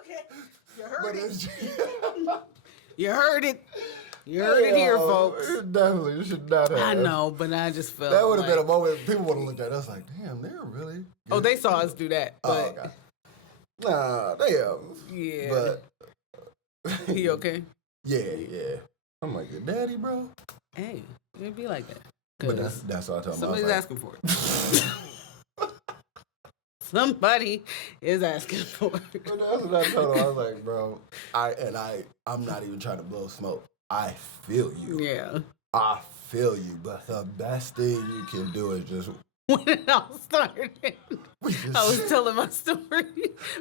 Okay. You heard it. You heard it. You heard it here, folks. Definitely should not have. I know, but I just felt that would have like... been a moment people would have looked at us like, damn, they're really good. Oh, they saw us do that. But... Oh, okay. Nah, damn. Yeah. But he okay? Yeah. I'm like, your daddy, bro? Hey, it'd be like that. But that's what I told him. Somebody's asking for it. Somebody is asking for it. But that's what I told him. I was like, bro, I'm not even trying to blow smoke. I feel you. Yeah. I feel you. But the best thing you can do is just... When it all started, I was telling my story.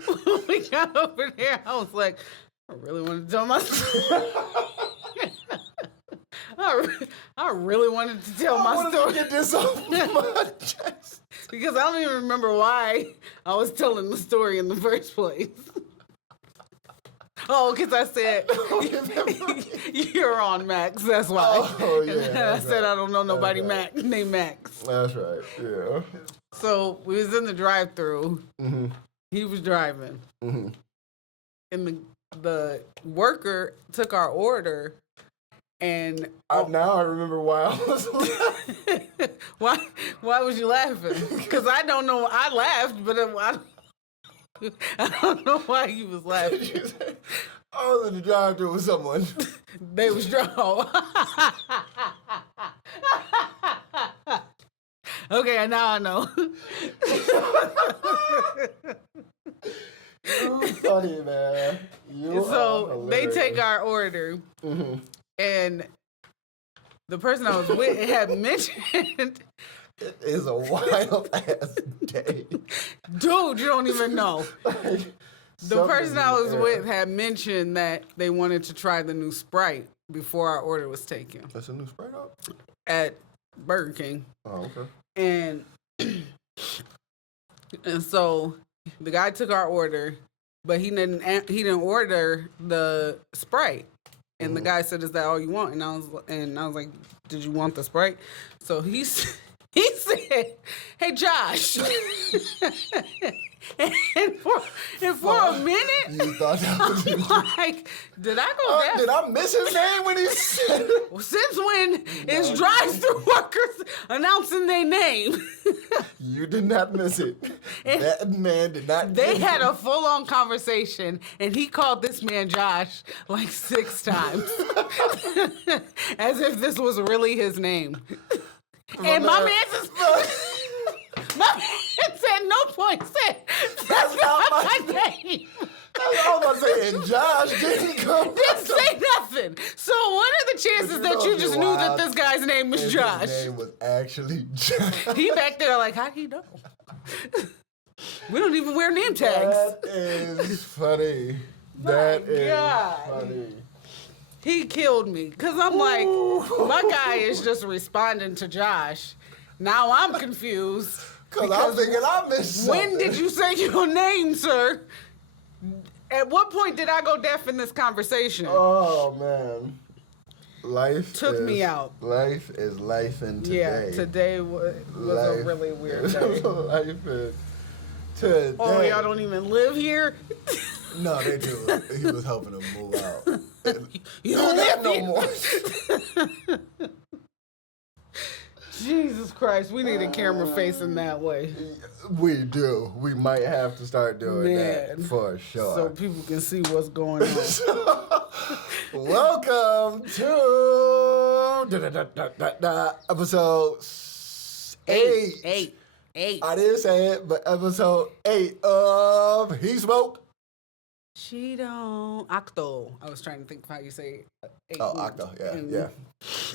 When we got over there, I was like, I really wanted to tell my story. I really wanted to tell my story. To get this off my chest. Because I don't even remember why I was telling the story in the first place. Oh, because I said, you're on Max, that's why. Oh, yeah. And I said, I don't know nobody named Max. That's right, yeah. So we was in the drive-thru. Mm-hmm. He was driving. Mm-hmm. And the worker took our order. And now I remember why I was laughing. Why was you laughing? Because I don't know. I laughed, but I don't know why you was laughing. I was in the drive-thru with someone. They was drunk. Okay, now I know. You're funny, man. So they take our order. Mm-hmm. And the person I was with had mentioned... It is a wild-ass day. Dude, you don't even know. The person I was with had mentioned that they wanted to try the new Sprite before our order was taken. That's a new Sprite up? At Burger King. Oh, okay. And so the guy took our order, but he didn't order the Sprite. And the guy said, "Is that all you want?" And I was like, "Did you want the Sprite?" So he said, "Hey, Josh." and for a minute, you thought that was like, did I go there? Did I miss his name when he said it? Well, since when is drive-thru workers announcing their name? You did not miss it. And that man did not. They had a full-on conversation, and he called this man Josh like 6 times, as if this was really his name. And my man said no point said that's not my name. That's what I was about to say. And Josh didn't come. Didn't say nothing. So what are the chances that you just knew that this guy's name was Josh? His name was actually Josh. He back there like, how do you know? We don't even wear name tags. That is funny. That is funny. He killed me. Because I'm like, my guy is just responding to Josh. Now I'm confused. Because I'm thinking I missed something. When did you say your name, sir? At what point did I go deaf in this conversation? Oh, man. Life took me out. Life is life in today. Yeah, today was a really weird day. Life is today. Oh, y'all don't even live here? No, they do. He was helping them move out. You don't live no here? more. Jesus Christ, we need a camera facing that way. We do. We might have to start doing that for sure. So people can see what's going on. Welcome to episode 8. 8. I didn't say it, but episode 8 of He Smoke. She don't. Octo. I was trying to think of how you say it. Octo. Yeah.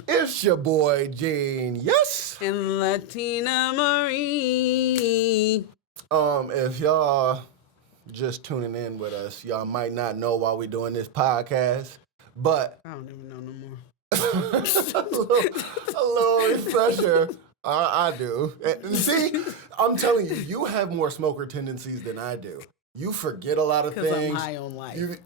It's your boy, Gene. Yes. And Latina Marie. If y'all just tuning in with us, y'all might not know why we doing this podcast, but I don't even know no more. a little refresher. I do. And see, I'm telling you, you have more smoker tendencies than I do. You forget a lot of things. Because I'm high on life.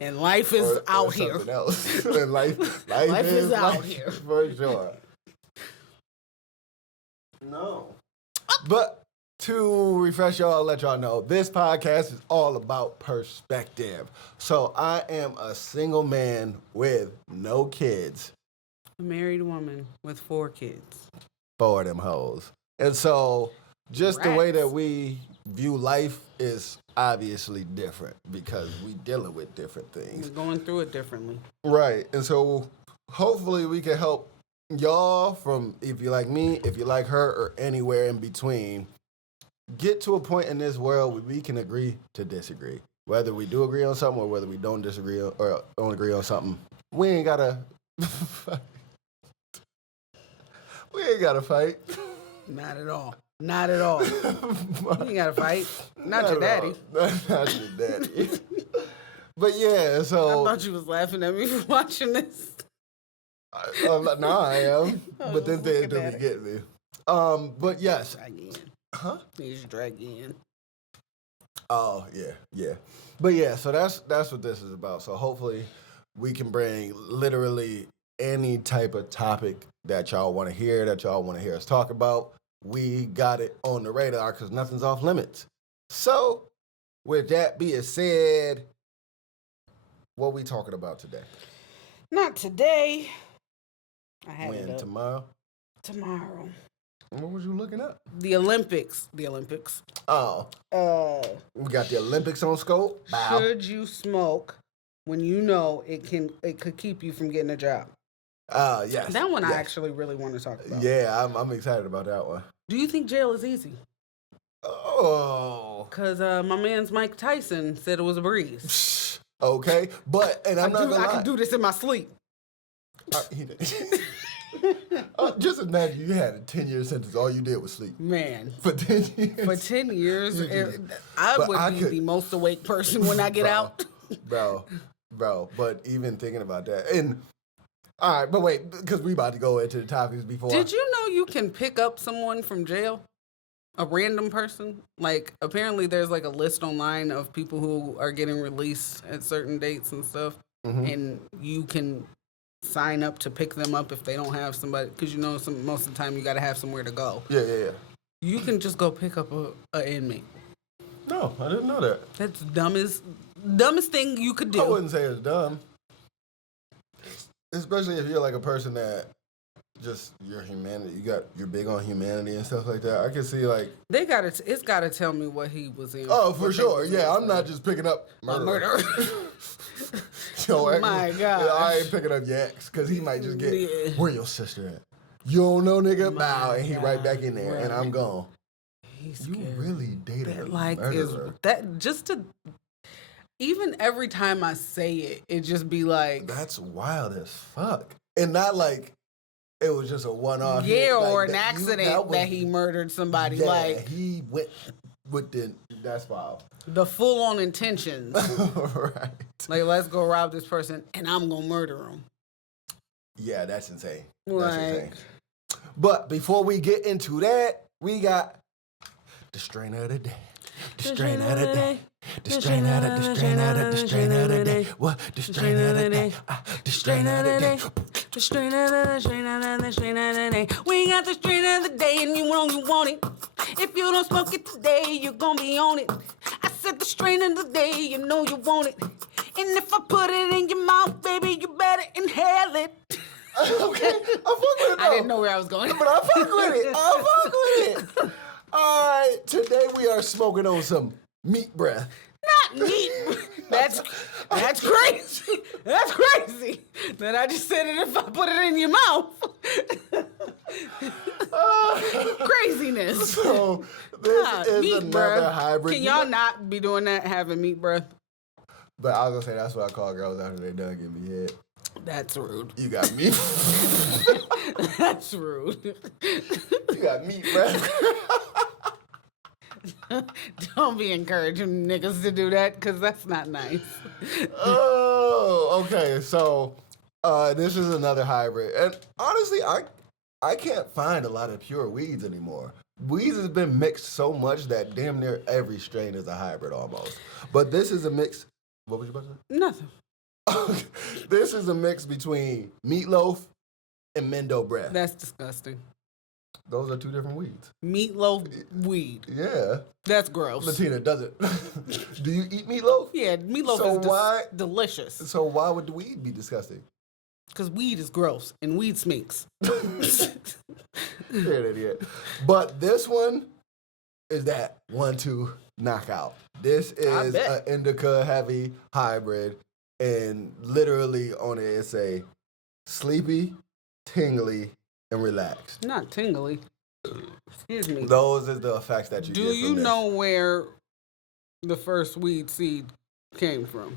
And life is out here. Else. And life is out here. For sure. No. But to refresh y'all, let y'all know, this podcast is all about perspective. So I am a single man with no kids. A married woman with 4 kids. 4 of them hoes. And so just the way that we view life is obviously different because we dealing with different things. We're going through it differently. Right. And so hopefully we can help y'all from, if you like me, if you like her, or anywhere in between, get to a point in this world where we can agree to disagree. Whether we do agree on something or whether we don't disagree or don't agree on something, we ain't gotta we ain't gotta fight. Not at all. Not at all. You ain't gotta fight. Not your daddy. Not your daddy. But yeah, so I thought you was laughing at me for watching this. No, I am. But then they looking at didn't get me. But yes. Drag in. Huh? He's drag in. Oh, yeah. But yeah, so that's what this is about. So hopefully we can bring literally any type of topic that y'all want to hear, that y'all want to hear us talk about. We got it on the radar because nothing's off limits. So with that being said, what we talking about today? Not today. I had When? it up. Tomorrow? Tomorrow. What was you looking up? The Olympics. The Olympics. Oh. We got the Olympics on scope. Bow. Should you smoke when you know it could keep you from getting a job? Yes. That one yes. I actually really want to talk about. Yeah, I'm excited about that one. Do you think jail is easy? Oh. Because my man's Mike Tyson said it was a breeze. Okay, but, and I'm not gonna lie. I can do this in my sleep. Just imagine you had a 10-year sentence. All you did was sleep. Man. For 10 years? For 10 years, I would be the most awake person when I get out. Bro. But even thinking about that. And, all right, but wait, because we about to go into the topics before. Did you know you can pick up someone from jail? A random person? Like, apparently there's like a list online of people who are getting released at certain dates and stuff. Mm-hmm. And you can sign up to pick them up if they don't have somebody, because you know most of the time you got to have somewhere to go. Yeah. You can just go pick up a inmate. No, I didn't know that. That's dumbest thing you could do. I wouldn't say it's dumb. Especially if you're like a person that just your humanity, you're big on humanity and stuff like that. I can see like it's gotta tell me what he was in. Oh, for sure. Yeah, I'm not just picking up murder. Oh my God. I ain't picking up your ex because he might just get, where your sister at? You don't know, nigga? Bow, and he right back in there, and I'm gone. You really dated a murderer. Even every time I say it just be like, that's wild as fuck. And not like it was just a one-off. Yeah, or an accident that he murdered somebody. Yeah, like he went with that's wild. The full-on intentions. Right. Like, let's go rob this person, and I'm gonna murder him. Yeah, that's insane. That's insane. But before we get into that, we got the strain of the day. The strain of the day. The strain of the strain of the strain of the day. What? The strain of the day. The strain of the day. The strain of the strain of the strain of the day. We got the strain of the day, and you know you want it. If you don't smoke it today, you're gonna be on it. I said the strain of the day, you know you want it. And if I put it in your mouth, baby, you better inhale it. Okay, I fuck with it though. I didn't know where I was going. But I fuck with it. All right, today we are smoking on some meat breath. Not meat. That's crazy. That's crazy. Then I just said it if I put it in your mouth. Craziness. So this is meat another breath. hybrid. Can y'all not be doing that, having meat breath? But I was gonna say that's what I call girls after they done giving me head. That's rude. You got meat. That's rude. You got meat breath. Don't be encouraging niggas to do that, because that's not nice. Oh, okay. So this is another hybrid. And honestly, I can't find a lot of pure weeds anymore. Weeds has been mixed so much that damn near every strain is a hybrid almost. But this is a mix. What was you about to say? Nothing. This is a mix between meatloaf and Mendo breath. That's disgusting. Those are two different weeds. Meatloaf weed. Yeah. That's gross. Latina, does it? Do you eat meatloaf? Yeah, meatloaf So is why- delicious. So why would the weed be disgusting? Because weed is gross and weed stinks. You're an idiot. But this one is that 1-2 knockout. This is an indica heavy hybrid, and literally on it say sleepy, tingly, and relaxed. Not tingly. Excuse me. Those are the effects that you get Do from you this. know where the first weed seed came from?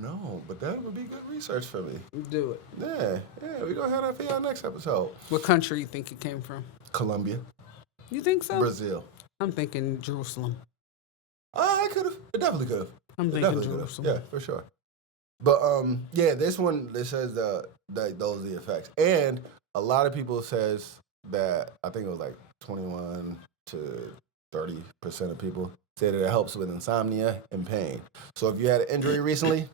No, but that would be good research for me. Do it. Yeah, we're going to have that for y'all next episode. What country you think it came from? Colombia. You think so? Brazil. I'm thinking Jerusalem. I could have. It definitely could have. I'm thinking Jerusalem. Yeah, for sure. But yeah, this one it says that those are the effects, and a lot of people says that I think it was like 21 to 30% of people say that it helps with insomnia and pain. So if you had an injury recently,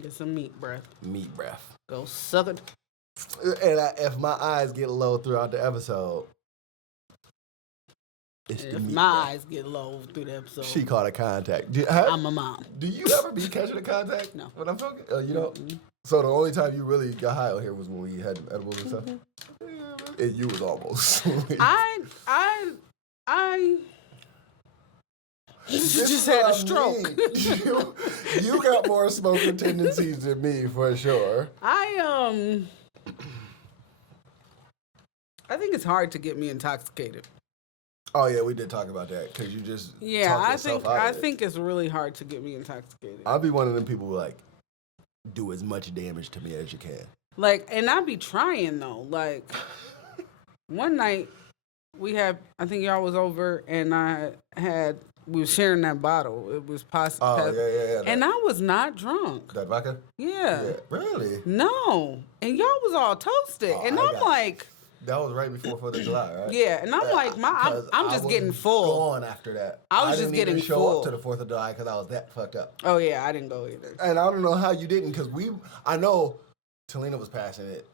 Get some meat breath. meat breath. Go suck it. And if my eyes get low throughout the episode, it's the If meat my breath. eyes get low through the episode, She caught a contact. I'm a mom. Do you ever be catching a contact? No. When I'm talking, you know. So the only time you really got high on here was when we had edibles and stuff. And you was almost. I This is just had what a I stroke. mean. You got more smoking tendencies than me for sure. I think it's hard to get me intoxicated. Oh yeah, we did talk about that because you just Yeah, talked I yourself think out of I it. think it's really hard to get me intoxicated. I'll be one of them people who like do as much damage to me as you can. Like, and I be trying though. Like, one night I think y'all was over, and we was sharing that bottle. It was possible. Oh yeah. And I was not drunk. That vodka? Yeah. Really? No. And y'all was all toasted, Oh, and I I'm got like, That was right before 4th of July, right? yeah. And I'm like, I'm just getting full. Gone after that. I was just didn't even getting show full. up to the 4th of July because I was that fucked up. Oh yeah, I didn't go either. And I don't know how you didn't because I know Talina was passing it,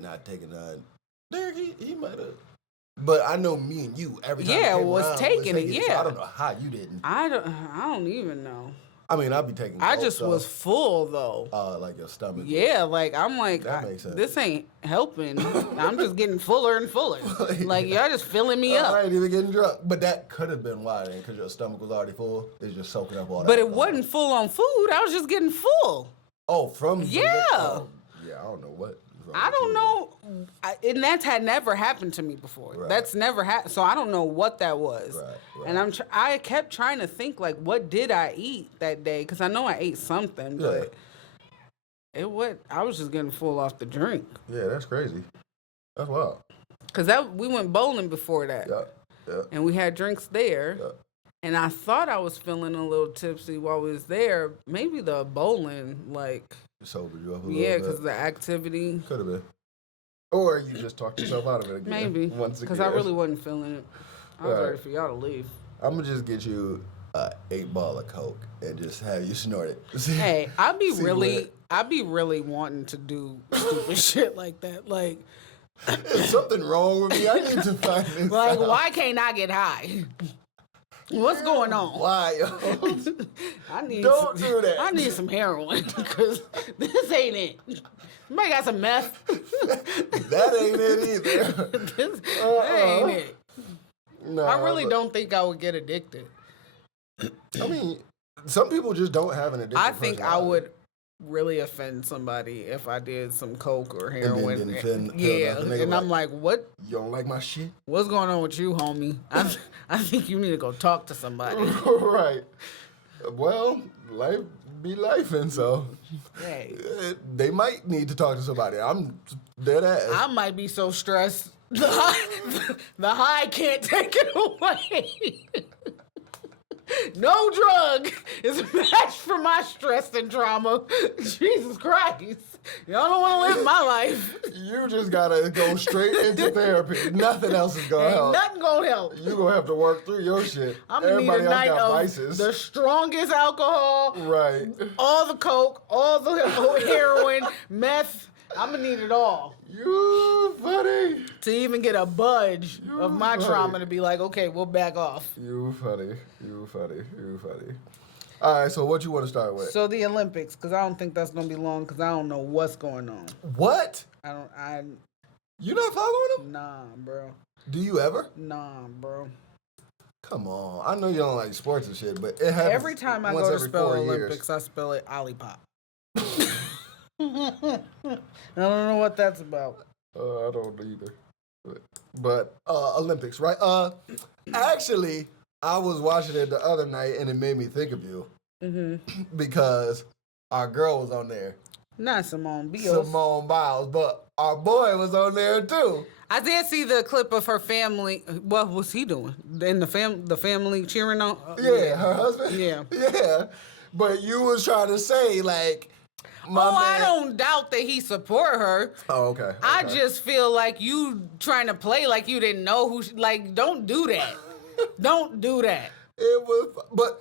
not taking none. Derek, he might have. But I know me and you every time. Yeah, it came was around, taking it, So yeah. I don't know how you didn't. I don't even know. I mean, I'd be taking. I coke, just so, was full though. like your stomach. Yeah, like I'm like, That makes sense. this ain't helping. I'm just getting fuller and fuller. Like y'all just filling me up. I ain't even getting drunk. But that could have been why then, because your stomach was already full. It's just soaking up all that. But it alcohol. wasn't full on food. I was just getting full. Oh, from the Yeah. yeah, I don't know what. I don't know, and that had never happened to me before. Right. That's never happened, so I don't know what that was. Right. And I kept trying to think like, what did I eat that day? Because I know I ate something, but I was just getting full off the drink. Yeah, that's crazy. That's wild. Because we went bowling before that, Yeah. and we had drinks there. Yeah. And I thought I was feeling a little tipsy while we was there. Maybe the bowling, like, Sobered you up a little yeah, bit. because the activity. Could have been. Or you just talked yourself out of it again. Maybe. Once again. Because I really wasn't feeling it. I was Right. ready for y'all to leave. I'm going to just get you 8 ball of Coke and just have you snort it. Hey, I be See really wanting to do stupid shit like that. Like, Is something wrong with me? I need to find this like out. why can't I get high? What's going on? Why? I need Don't some, do that. I need some heroin because this ain't it. Somebody got some meth. That ain't it either. That ain't it. No, I really but- don't think I would get addicted. I mean, some people just don't have an addiction. I think I would really offend somebody if I did some coke or heroin. didn't feel Yeah, nothing. Nigga and I'm like- like, what? You don't like my shit? What's going on with you, homie? I think you need to go talk to somebody. Right. Well, life be life, and so Hey, they might need to talk to somebody. I'm dead ass. I might be so stressed. The high can't take it away. No drug is a match for my stress and trauma. Jesus Christ. Y'all don't want to live my life. You just gotta go straight into therapy. Nothing else is gonna Ain't help. nothing gonna help. You gonna have to work through your shit. I'm gonna need Everybody a else night got of vices. the strongest alcohol, Right. all the coke, all the heroin, meth, I'm gonna need it all You funny. to even get a budge of my funny. trauma to be like, okay, we'll back off. You funny. All right, so what you want to start with? So the Olympics, because I don't think that's gonna be long, because I don't know what's going on. What? You not following them? Nah, bro. Do you ever? Nah, bro. Come on. I know you don't like sports and shit, but it happens Every time I once go to every spell 4 Olympics, years. I spell it Olipop. I don't know what that's about. I don't either. But Olympics, right? Actually, I was watching it the other night and it made me think of you. Mm-hmm. Because our girl was on there. Not Simone Biles. Simone Biles, but our boy was on there too. I did see the clip of her family. What was he doing? In the family cheering on? Yeah, her husband? Yeah. Yeah. But you was trying to say, like, my man. I don't doubt that he support her. Oh, okay. I just feel like you trying to play like you didn't know who. Like, don't do that. Don't do that. It was, but.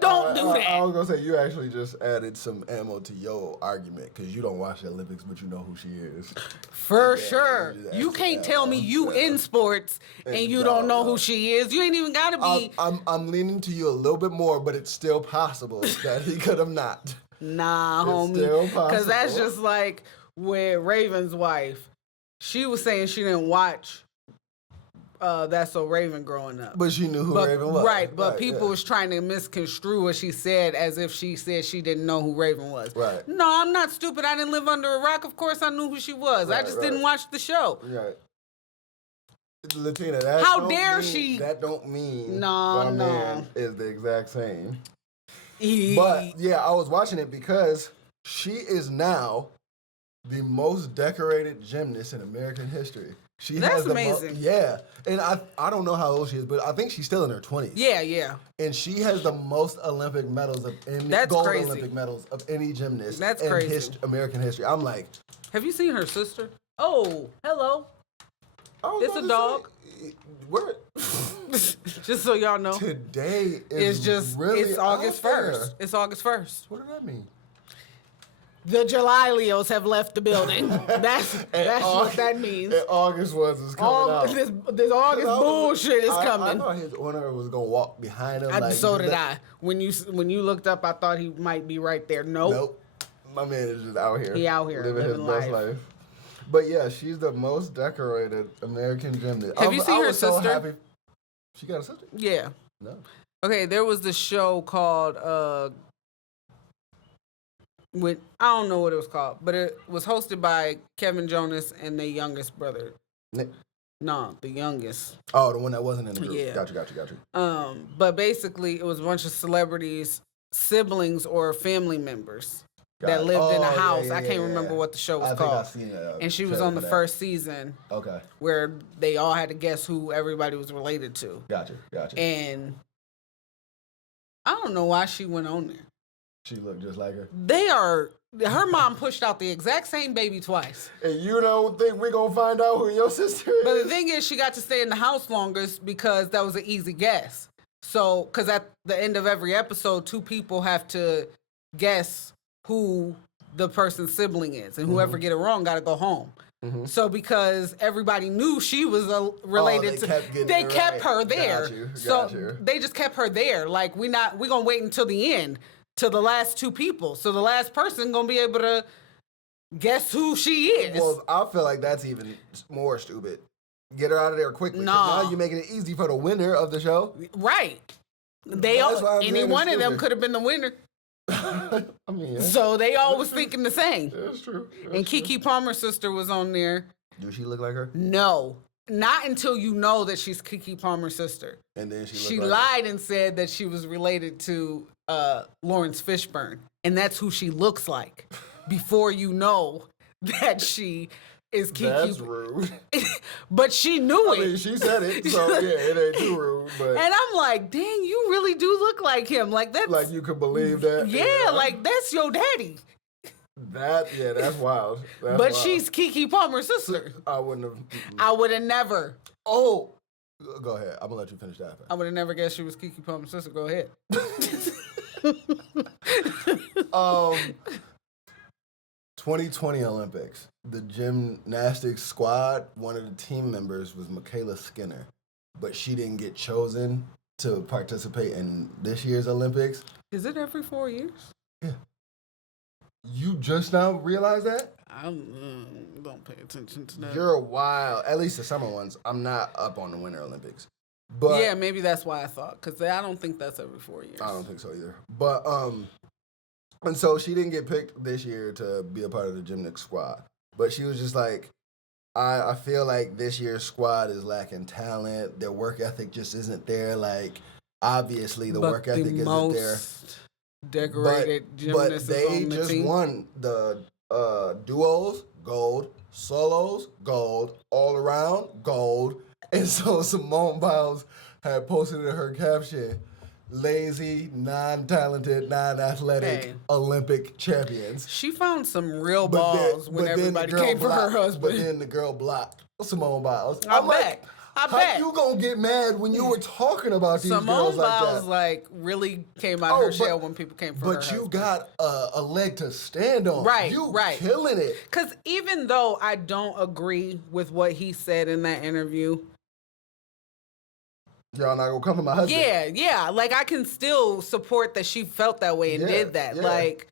Don't do that. I was gonna say you actually just added some ammo to your argument because you don't watch the Olympics, but you know who she is. For sure. You can't tell me you in sports and you don't know who she is. You ain't even gotta be. I'm leaning to you a little bit more, but it's still possible that he could have not. Nah, homie. Still possible. Because that's just like with Raven's wife. She was saying she didn't watch That's So Raven growing up. But she knew who Raven was. Right, but people was trying to misconstrue what she said as if she said she didn't know who Raven was. Right. No, I'm not stupid. I didn't live under a rock. Of course I knew who she was. I just didn't watch the show. Right. Latina, that How don't dare mean, she? That don't mean No. man is the exact same. But yeah, I was watching it because she is now the most decorated gymnast in American history. That's amazing. Yeah. And I don't know how old she is, but I think she's still in her 20s. Yeah. And she has the most Olympic medals of any crazy. Olympic medals of any gymnast That's in crazy. American history. I'm like, have you seen her sister? Oh, hello. It's a dog. Where? Just so y'all know. Today is it's August 1st. It's August 1st. What does that mean? The July Leos have left the building. That's what that means. And August is coming out. This August bullshit is coming. I thought his owner was gonna walk behind him. So did I. When you looked up, I thought he might be right there. Nope. My man is just out here. He out here living his best life. But yeah, she's the most decorated American gymnast. Have you seen her sister? So happy. She got a sister? Yeah. No. Okay, there was this show called I don't know what it was called, but it was hosted by Kevin Jonas and their youngest brother. Nick? No, the youngest. Oh, the one that wasn't in the group. Yeah. Got you. But basically, it was a bunch of celebrities, siblings, or family members that lived in a house. I can't remember what the show was called. I think I've seen it. And she was on the first season. Okay. Where they all had to guess who everybody was related to. Gotcha. And I don't know why she went on there. She looked just like her. Her mom pushed out the exact same baby twice. And you don't think we're going to find out who your sister is? But the thing is, she got to stay in the house longest because that was an easy guess. So, because at the end of every episode, 2 people have to guess who the person's sibling is. And whoever get it wrong got to go home. Mm-hmm. So because everybody knew she was related they kept her there. Got you. They just kept her there. Like, we're going to wait until the end. To the last 2 people. So the last person gonna be able to guess who she is. Well, I feel like that's even more stupid. Get her out of there quickly. No. Now you're making it easy for the winner of the show. Right. Any one of them could have been the winner. I mean, yeah. So they all was thinking the same. That's true. And Keke Palmer's sister was on there. Do she look like her? No. Not until you know that she's Keke Palmer's sister. And then she lied and said that she was related to Lawrence Fishburne. And that's who she looks like. Before you know that she is Keke. That's rude. But she knew it. I mean, she said it, so yeah, it ain't too rude. But and I'm like, dang, you really do look like him. Like that's like you could believe that. Yeah, like that's your daddy. That's wild. But wild. She's Keke Palmer's sister. I wouldn't have. I would have never. Oh, go ahead. I'm gonna let you finish that. I would have never guessed she was Keke Palmer's sister. Go ahead. 2020 Olympics. The gymnastics squad, one of the team members was Michaela Skinner, but she didn't get chosen to participate in this year's Olympics. Is it every 4 years? Yeah. You just now realize that? I don't pay attention to that. You're wild. At least the summer ones. I'm not up on the Winter Olympics. But yeah, maybe that's why I thought, because I don't think that's every 4 years. I don't think so either. But and so she didn't get picked this year to be a part of the gymnastics squad. But she was just like, I feel like this year's squad is lacking talent. Their work ethic just isn't there. Like, obviously, the work ethic isn't there. Decorated gymnasts but they on the just team. won the duos, gold, solos, gold, all around, gold. And so Simone Biles had posted in her caption, lazy, non-talented, non-athletic Olympic champions. She found some real balls when everybody came for her husband. But then the girl blocked Simone Biles. I bet. How you gonna get mad when you were talking about these girls like that? Simone Biles really came out of her shell when people came for her husband. But you got a leg to stand on. Right, you right. killing it. Because even though I don't agree with what he said in that interview, y'all not gonna come for my husband. Yeah. Like, I can still support that she felt that way and did that. Yeah. Like,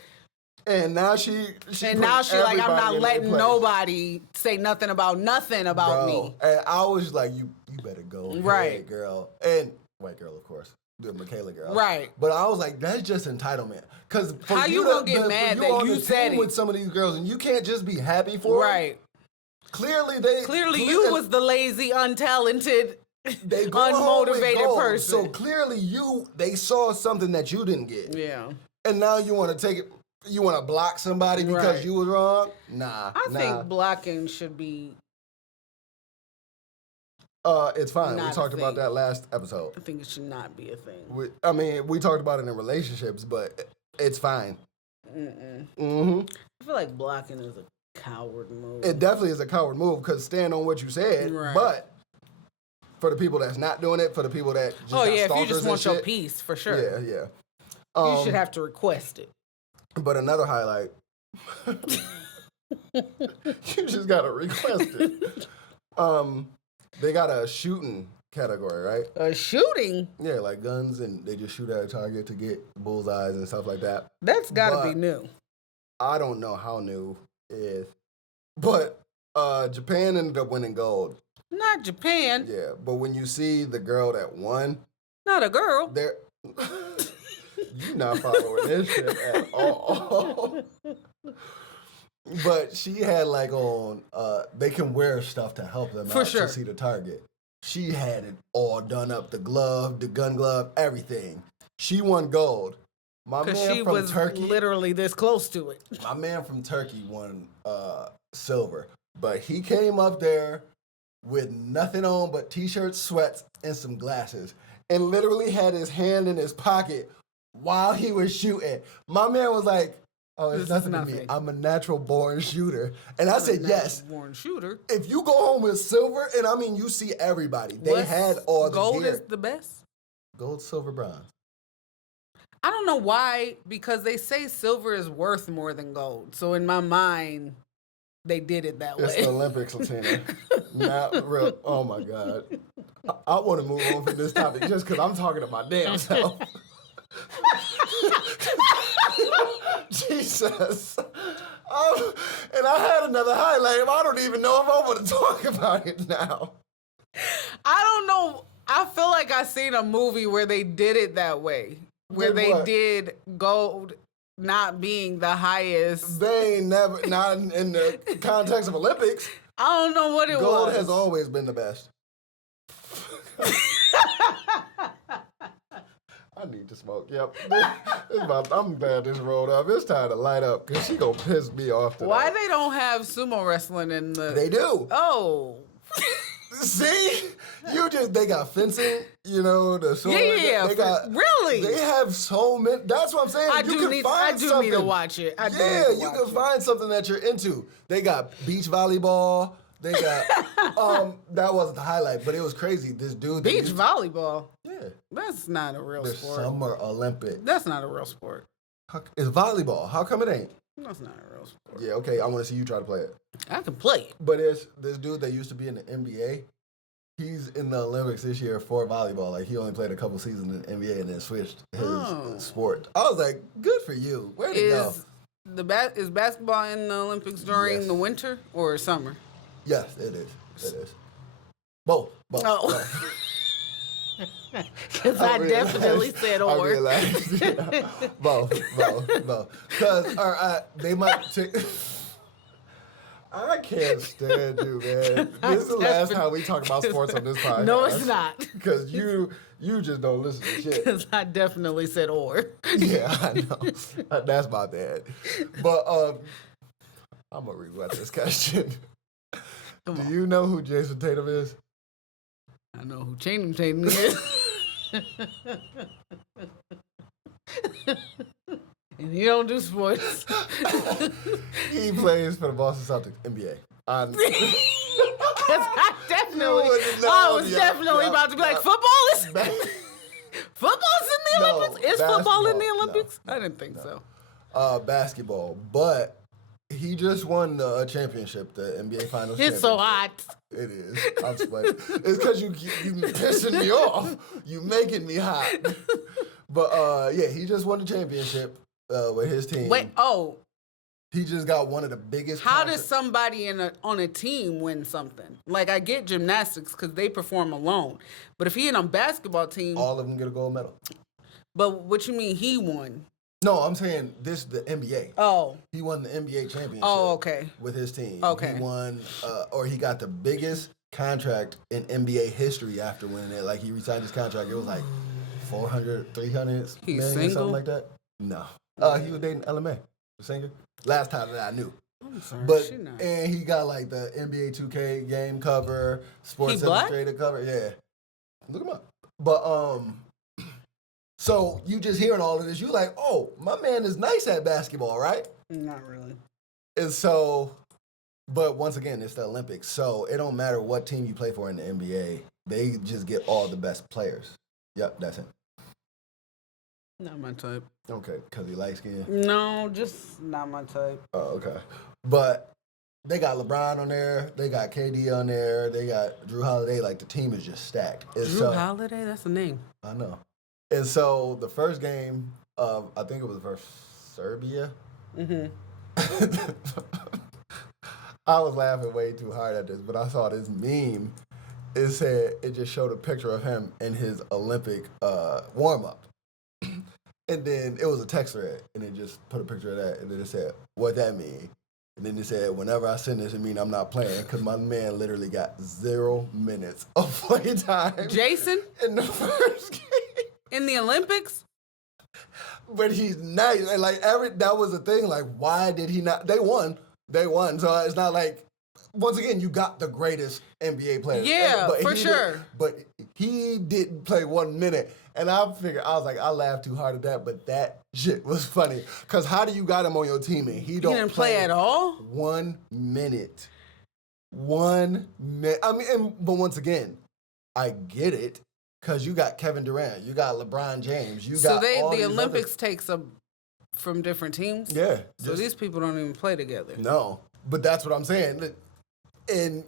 and now she like, I'm not letting nobody say nothing about me. And I was like, you better go, right, girl, and white girl, of course, the Michaela girl, right. But I was like, that's just entitlement. Because how you gonna get mad that you said it with some of these girls, and you can't just be happy for them? Right. Clearly you was the lazy, untalented, unmotivated person. So clearly they saw something that you didn't get. Yeah. And now you want to take it. You want to block somebody because you was wrong? Nah. I think blocking should be. It's fine. We talked about that last episode. I think it should not be a thing. We talked about it in relationships, but it's fine. I feel like blocking is a coward move. It definitely is a coward move because stand on what you said. Right. But for the people that's not doing it, for the people that just if you just want your peace, for sure. Yeah. You should have to request it. But another highlight, you just gotta request it. They got a shooting category, right? A shooting? Yeah, like guns, and they just shoot at a target to get bullseyes and stuff like that. That's gotta be new. I don't know how new it is, but Japan ended up winning gold. Not Japan. Yeah, but when you see the girl that won, not a girl. There. You not following this shit at all. But she had on, they can wear stuff to help them out to see the target. She had it all done up, the glove, the gun glove, everything. She won gold. My man from Turkey, literally this close to it. My man from Turkey won silver, but he came up there with nothing on but t-shirts, sweats, and some glasses, and literally had his hand in his pocket while he was shooting. My man was like, oh, it's nothing to me. I'm a natural born shooter. And I said, yes. Born shooter. If you go home with silver, and you see everybody. They had all the gold gear. Is the best? Gold, silver, bronze. I don't know why, because they say silver is worth more than gold. So in my mind, they did it that way. It's the Olympics, Latina. Not real. Oh, my God. I want to move on from this topic just because I'm talking to my damn self. Jesus. And I had another highlight. I don't even know if I want to talk about it now. I don't know. I feel like I seen a movie where they did it that way. Where they did gold not being the highest. They ain't never, not in the context of Olympics. I don't know what it was. Gold has always been the best. I need to smoke. Yep. I'm glad this rolled up. It's time to light up because she gonna piss me off today. Why they don't have sumo wrestling in the... They do. Oh. See? They got fencing, the sword. Yeah. Really? They have so many. That's what I'm saying. I do need to watch it. You can find something that you're into. They got beach volleyball. They got, that wasn't the highlight, but it was crazy. This dude. Beach volleyball? Yeah. That's not a real sport. The Summer Olympics. That's not a real sport. It's volleyball. How come it ain't? That's not a real sport. Yeah, okay, I want to see you try to play it. I can play it. But it's this dude that used to be in the NBA. He's in the Olympics this year for volleyball. Like, he only played a couple seasons in the NBA and then switched his sport. I was like, good for you. Where'd it go? Is basketball in the Olympics during the winter or summer? Yes, it is. It is. Both. Oh. Because I definitely said or. I realized. Both. Because they might take... I can't stand you, man. This is the last time we talk about sports on this podcast. No, it's not. Because you just don't listen to shit. Because I definitely said or. Yeah, I know. That's my bad. But I'm going to regret this question. Do you know who Jason Tatum is? I know who Channing Tatum is. And he don't do sports. He plays for the Boston Celtics, NBA. Because I was definitely about to be like, football is... Football's in the Olympics? Is football in the Olympics? No, I didn't think so. Basketball. But he just won the championship, the NBA Finals. It's so hot. It is. I'm sweating. It's because you pissing me off. You making me hot. But yeah, he just won the championship with his team. He just got one of the biggest. How does somebody on a team win something? Like, I get gymnastics because they perform alone, but if he in a basketball team, all of them get a gold medal. But what you mean he won? No, I'm saying this the NBA. Oh, he won the NBA championship. Oh, okay. With his team. Okay, he won, or he got the biggest contract in NBA history after winning it. Like, he resigned his contract. It was like 400, 300 He's million, single? something like that. No, he was dating LMA, the singer. Last time that I knew. I'm sorry, and he got like the NBA 2K game cover, Sports Illustrated cover. Yeah, look him up. But so you just hearing all of this, you like, oh, my man is nice at basketball, right? Not really. And so, but once again, it's the Olympics, so it don't matter what team you play for in the NBA. They just get all the best players. Yep, that's it. Not my type. Okay, because he likes skin? No, just not my type. Oh, okay. But they got LeBron on there. They got KD on there. They got Drew Holiday. Like, the team is just stacked. Drew Holiday? That's a name. I know. And so the first game, I think it was versus Serbia. Mm-hmm. I was laughing way too hard at this, but I saw this meme. It just showed a picture of him in his Olympic warm-up. And then it was a text thread, and it just put a picture of that, and then it said, what that mean? And then it said, whenever I send this, it mean I'm not playing, because my man literally got 0 minutes of play time. Jason? In the first game. In the Olympics? But he's nice. And like, that was the thing, like, why did he not? They won. So it's not like, once again, you got the greatest NBA player. Yeah, for sure. But he didn't play 1 minute. And I figured, I was like, I laughed too hard at that, but that shit was funny. Because how do you got him on your team and he didn't play at all? 1 minute. 1 minute. I mean, but once again, I get it. Because you got Kevin Durant, you got LeBron James, you got all the Olympics takes up from different teams? Yeah. So these people don't even play together. No. But that's what I'm saying. And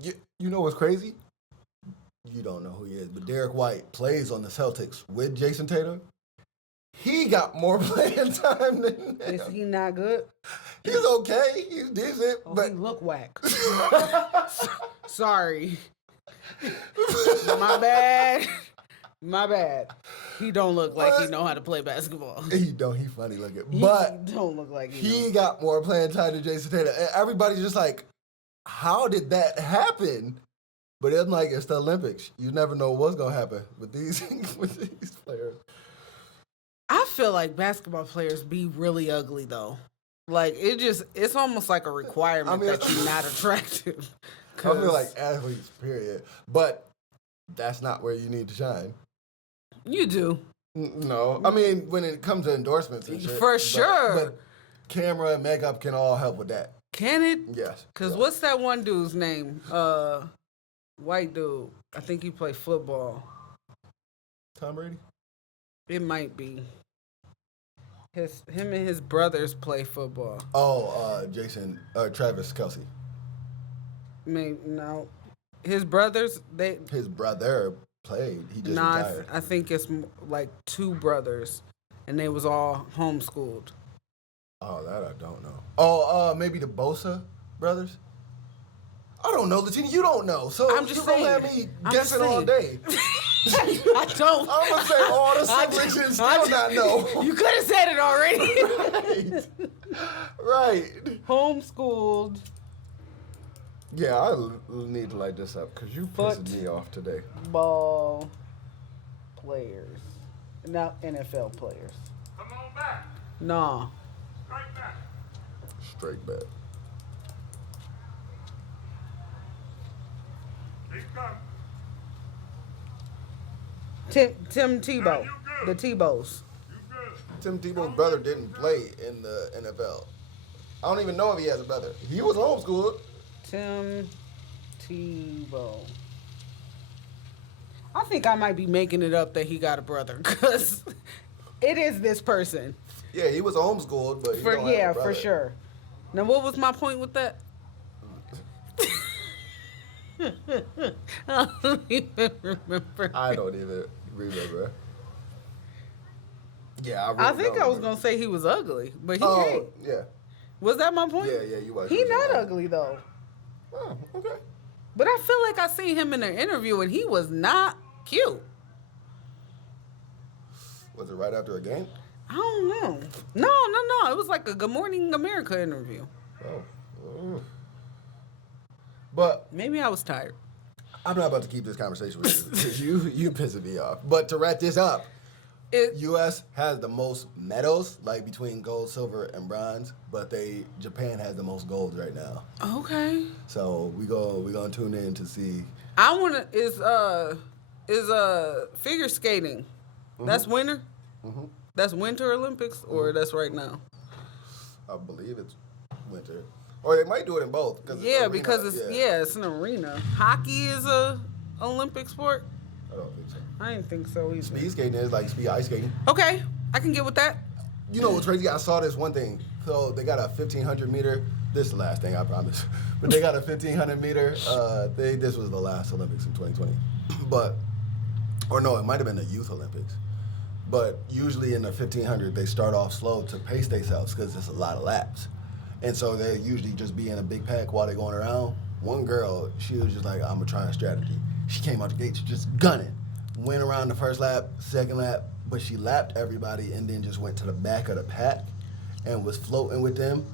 you know what's crazy? You don't know who he is, but Derek White plays on the Celtics with Jason Tatum. He got more playing time than him. Is he not good? He's okay. He's decent, but he look whack. Sorry. My bad. He don't look like he know how to play basketball. He don't. He funny looking, but he don't look like he got more playing time than Jason Tatum. And everybody's just like, how did that happen? But I'm like, it's the Olympics. You never know what's gonna happen with these players. I feel like basketball players be really ugly though. Like, it's almost like a requirement that you're not attractive. I feel like athletes, period. But that's not where you need to shine. You do. No. I mean, when it comes to endorsements and shit. For sure. But camera and makeup can all help with that. Can it? Yes. Because what's that one dude's name? White dude. I think he played football. Tom Brady? It might be. Him and his brothers play football. Oh, Travis Kelsey. Maybe no, his brothers. His brother played. He just Nah, retired. I think it's like two brothers, and they was all homeschooled. Oh, that I don't know. Oh, maybe the Bosa brothers. I don't know, Latina. You don't know, so I'm just you gonna have saying. me I'm guessing just all day. I don't. I'm gonna say all the siblings and still not know. You could have said it already. Right. Homeschooled. Yeah, I need to light this up because you pissing me off today. Ball players, not NFL players. Come on back. Nah. Right back. Straight bet. Keep coming. Tim Tebow. you The good. Tebows. You good. Tim Tebow's brother didn't play in the NFL. I don't even know if he has a brother. He was homeschooled. Tim Tebow. I think I might be making it up that he got a brother because it is this person. Yeah, he was homeschooled, but he don't have a brother. For sure. Now, what was my point with that? I don't even remember. I don't even remember. Yeah, I think I was gonna say he was ugly, but he Oh, ain't. yeah. Was that my point? Yeah, you was. He You was not right. ugly though. Oh, okay. But I feel like I seen him in an interview and he was not cute. Was it right after a game? I don't know. No. It was like a Good Morning America interview. Oh. But Maybe I was tired. I'm not about to keep this conversation with you because you pissing me off. But to wrap this up, U.S. has the most medals, like between gold, silver, and bronze, but Japan has the most golds right now. Okay. So we gonna tune in to see. I wanna is figure skating. Mm-hmm. That's winter. Mm-hmm. That's Winter Olympics, or that's right now. I believe it's winter, or they might do it in both. It's an arena. Hockey is a Olympic sport. I don't think so. I didn't think so either. Speed skating is like speed ice skating. Okay, I can get with that. You know what's crazy? I saw this one thing. So they got a 1,500 meter. This is the last thing, I promise. But they got a 1,500 meter. This was the last Olympics in 2020. It might have been the Youth Olympics. But usually in the 1,500, they start off slow to pace themselves because it's a lot of laps. And so they usually just be in a big pack while they're going around. One girl, she was just like, I'm going to try a strategy. She came out the gates just gunning. Went around the first lap, second lap, but she lapped everybody and then just went to the back of the pack and was floating with them.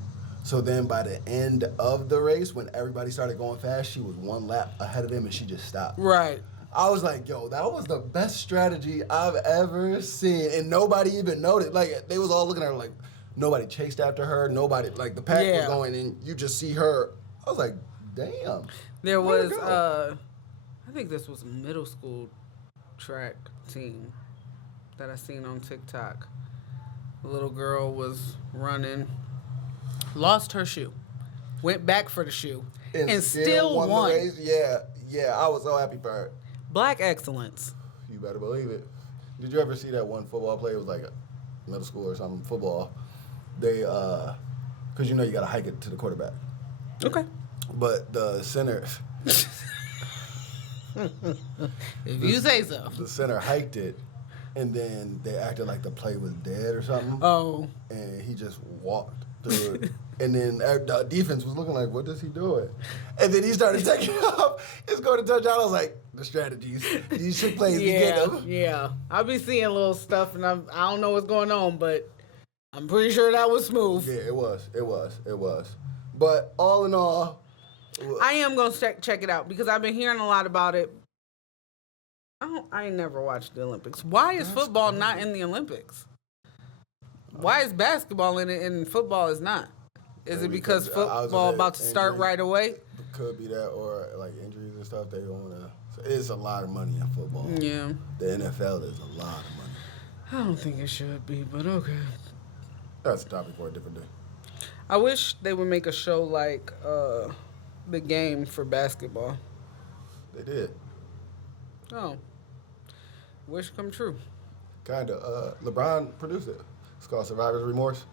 So then by the end of the race, when everybody started going fast, she was one lap ahead of them and she just stopped. Right. I was like, yo, that was the best strategy I've ever seen. And nobody even noticed. Like, they was all looking at her like, nobody chased after her. Nobody, like, the pack was going and you just see her. I was like, damn. There was, I think this was a middle school track team that I seen on TikTok. The little girl was running, lost her shoe, went back for the shoe, and still won. The race. Yeah, I was so happy for her. Black excellence. You better believe it. Did you ever see that one football play? It was like a middle school or something, football. They, because you got to hike it to the quarterback. Okay. But the center... If you say so. The center hiked it, and then they acted like the play was dead or something. Oh. And he just walked through it. And then the defense was looking like, what is he doing? And then he started taking off. It's going to touchdown. I was like, the strategies. These trick plays, we get them. Yeah. I'll be seeing little stuff, and I don't know what's going on, but I'm pretty sure that was smooth. Yeah, it was. But all in all... I am going to check it out because I've been hearing a lot about it. I ain't never watched the Olympics. Why is football not in the Olympics? Why is basketball in it and football is not? Is it because football about to start right away? Could be that, or like injuries and stuff. They don't want to. It's a lot of money in football. Yeah. The NFL is a lot of money. I don't think it should be, but okay. That's a topic for a different day. I wish they would make a show like The Game for basketball. They did. Oh. Wish come true. Kind of. LeBron produced it. It's called Survivor's Remorse.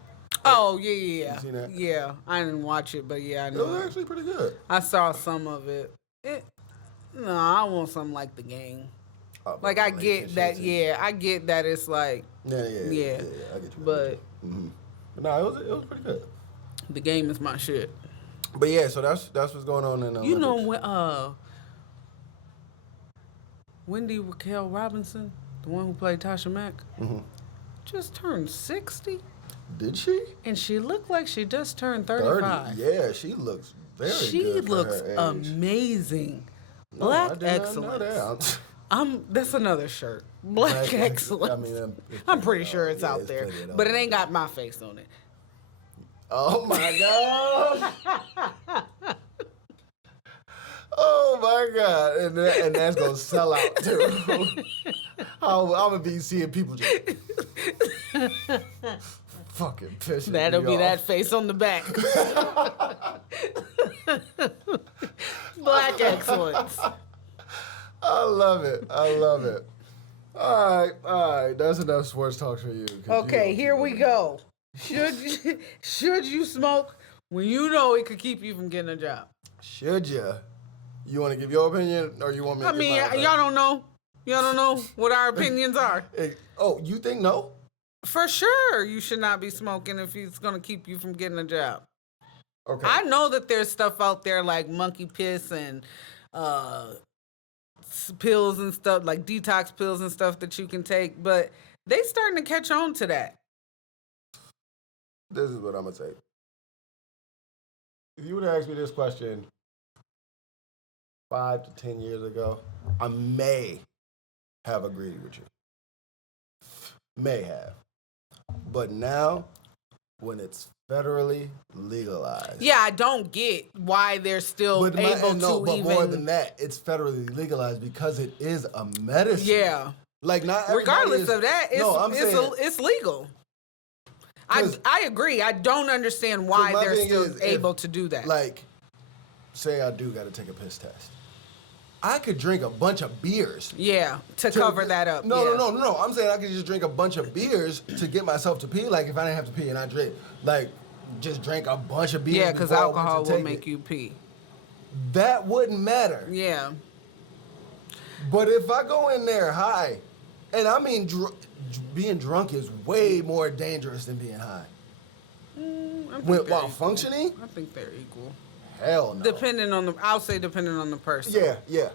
Oh, yeah. You seen that? Yeah, I didn't watch it, but yeah, I It know. was actually pretty good. I saw some of it. No, I want something like The Game. Like, I get that, I get that it's like, Yeah. I get you. But But no, it was pretty good. The Game is my shit. But yeah, so that's what's going on in You know when Wendy Raquel Robinson, the one who played Tasha Mack, just turned 60, Did she? and she looked like she just turned 35. Yeah, she looks very She good. looks for her age. amazing. No, Black I did not know excellence. that. That's another shirt. Black excellence. I mean, I'm pretty sure it's yeah, out it's there, plenty of but it those. ain't got my face on it. Oh my god! Oh my god! And that's gonna sell out too. I'm gonna be seeing people just fucking pissing. That'll me be off. that face on the back. Black excellence. I love it. All right. That's enough sports talk for you. Okay, here we go. Should you smoke when you know it could keep you from getting a job? Should you? You want to give your opinion, or you want me? I to mean, give mine? y'all don't know. Y'all don't know what our opinions are. Oh, you think no? For sure, you should not be smoking if it's going to keep you from getting a job. Okay. I know that there's stuff out there like monkey piss and pills and stuff, like detox pills and stuff that you can take, but they starting to catch on to that. This is what I'm gonna say. If you would have asked me this question 5 to 10 years ago, I may have agreed with you. May have. But now, when it's federally legalized. Yeah, I don't get why they're still But more than that, it's federally legalized because it is a medicine. Yeah. Like not everybody Regardless is, of that, it's legal. I agree. I don't understand why they're still able to do that. Like, say I do got to take a piss test. I could drink a bunch of beers. Yeah, to cover that up. No. I'm saying I could just drink a bunch of beers to get myself to pee. Like, if I didn't have to pee and I drink, like, just drink a bunch of beers. Yeah, because alcohol will make you pee. That wouldn't matter. Yeah. But if I go in there high, and I mean, being drunk is way more dangerous than being high. While functioning? I think they're equal. Hell no. I'll say depending on the person. Yeah.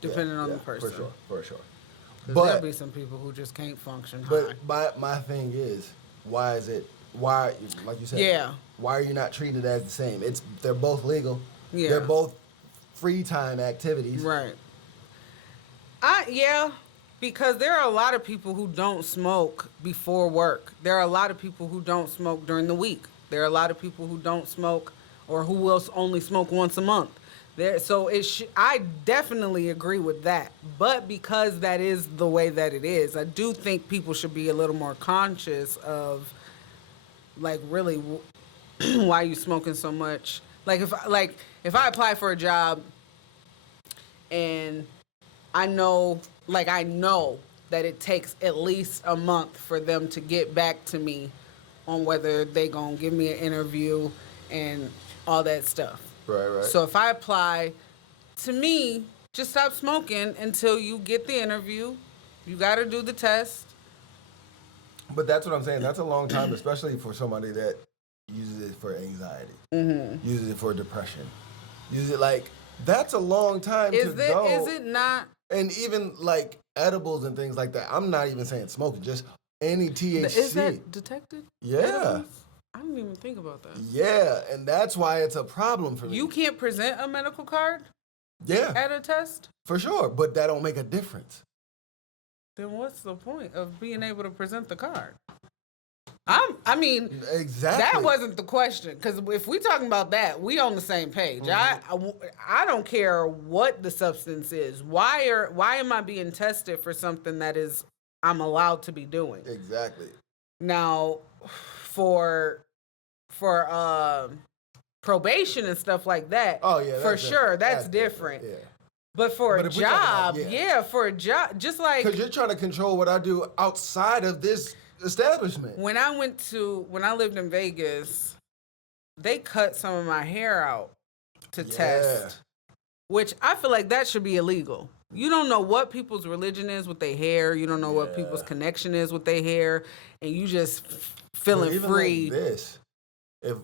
Depending on the person. For sure. But there'll be some people who just can't function high. But my thing is, why, like you said, why are you not treated as the same? They're both legal. Yeah. They're both free time activities. Right. Because there are a lot of people who don't smoke before work. There are a lot of people who don't smoke during the week. There are a lot of people who don't smoke or who will only smoke once a month. I definitely agree with that. But because that is the way that it is, I do think people should be a little more conscious of, like, really why you smoking so much. Like if I apply for a job and I know that it takes at least a month for them to get back to me on whether they gonna give me an interview and all that stuff. Right. So if I apply, to me, just stop smoking until you get the interview. You gotta do the test. But that's what I'm saying. That's a long time, especially for somebody that uses it for anxiety, uses it for depression, that's a long time to go. Is it not? And even like edibles and things like that. I'm not even saying smoking, just any THC. Is that detected? Yeah. Edibles? I didn't even think about that. Yeah, and that's why it's a problem for me. You can't present a medical card? Yeah. At a test? For sure, but that don't make a difference. Then what's the point of being able to present the card? Exactly. That wasn't the question. Because if we talking about that, we on the same page. I don't care what the substance is. Why am I being tested for something that is I'm allowed to be doing? Exactly. Now, for probation and stuff like that, for sure, that's different. Yeah. But for a job, for a job, just like... Because you're trying to control what I do outside of this establishment. When I lived in Vegas, they cut some of my hair out to test, which I feel like that should be illegal. You don't know what people's religion is with their hair. You don't know what people's connection is with their hair, and you just feeling even free. Like this, if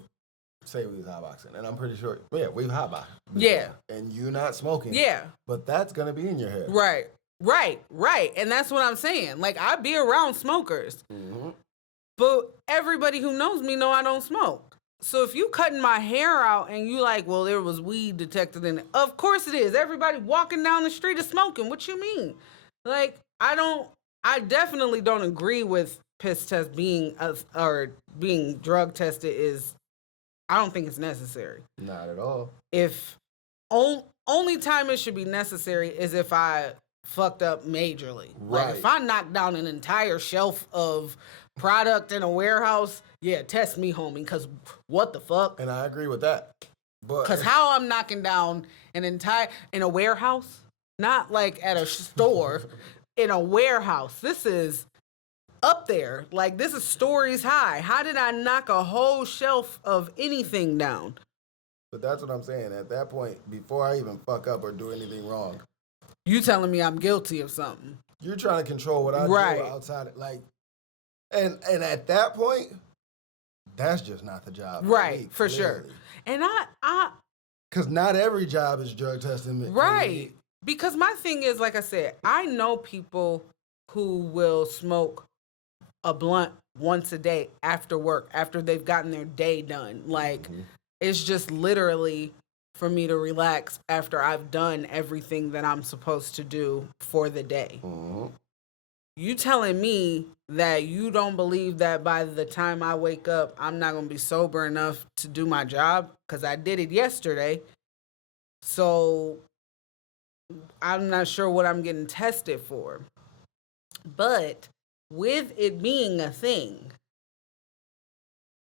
say we was hotboxing, and I'm pretty sure, we've hotboxed. Yeah. And you're not smoking. Yeah. But that's gonna be in your hair. Right. And that's what I'm saying. Like, I be around smokers. Mm-hmm. But everybody who knows me know I don't smoke. So if you cutting my hair out and you like, well, there was weed detected in it. Of course it is. Everybody walking down the street is smoking. What you mean? Like, I definitely don't agree with piss test being drug tested I don't think it's necessary. Not at all. If only time it should be necessary is if I fucked up majorly. Right. Like, if I knocked down an entire shelf of product in a warehouse, yeah, test me, homie, because what the fuck? And I agree with that. Because how I'm knocking down an entire, in a warehouse, not like at a store, in a warehouse. This is up there. Like, this is stories high. How did I knock a whole shelf of anything down? But that's what I'm saying. At that point, before I even fuck up or do anything wrong, you telling me I'm guilty of something. You're trying to control what I do outside. Like, and at that point, that's just not the job. Right, for sure. And I because not every job is drug testing. Right. Because my thing is, like I said, I know people who will smoke a blunt once a day after work, after they've gotten their day done. Like, it's just literally for me to relax after I've done everything that I'm supposed to do for the day. Mm-hmm. You telling me that you don't believe that by the time I wake up, I'm not going to be sober enough to do my job? Because I did it yesterday. So I'm not sure what I'm getting tested for. But with it being a thing,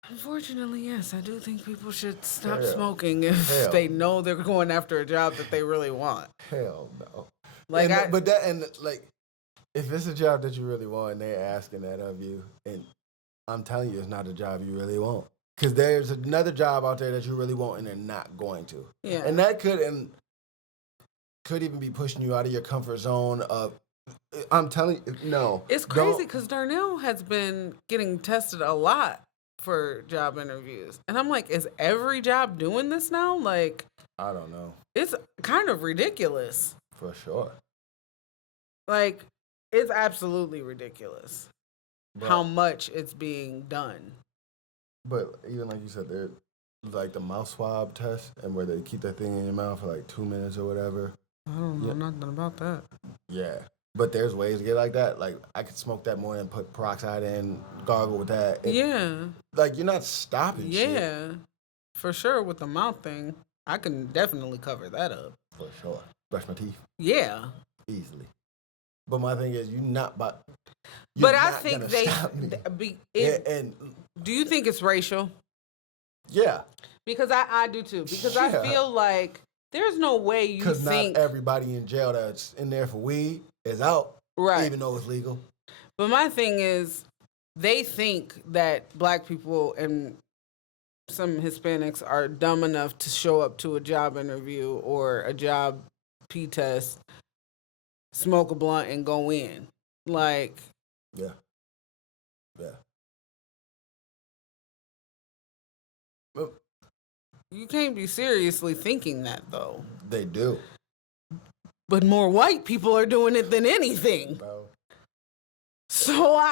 unfortunately, yes, I do think people should stop smoking if they know they're going after a job that they really want. Hell no. Like, if it's a job that you really want and they're asking that of you, and I'm telling you, it's not a job you really want. Because there's another job out there that you really want and they're not going to. Yeah. And that could even be pushing you out of your comfort zone of, I'm telling you, no. It's crazy because Darnell has been getting tested a lot for job interviews. And I'm like, is every job doing this now? Like, I don't know. It's kind of ridiculous. For sure. Like, it's absolutely ridiculous how much it's being done. But even like you said, they're like the mouth swab test and where they keep that thing in your mouth for like 2 minutes or whatever. I don't know nothing about that. Yeah. But there's ways to get like that. Like, I could smoke that more and put peroxide in, gargle with that. And, like, you're not stopping shit. Yeah. For sure with the mouth thing. I can definitely cover that up. For sure. Brush my teeth. Yeah. Easily. But my thing is, but I think do you think it's racial? Yeah. Because I do too. Because I feel like there's no way you think... Because not everybody in jail that's in there for weed is out. Right. Even though it's legal. But my thing is, they think that black people and some Hispanics are dumb enough to show up to a job interview or a job P-test, smoke a blunt, and go in. Like... Yeah. Yeah. You can't be seriously thinking that, though. They do. But more white people are doing it than anything. Bro. So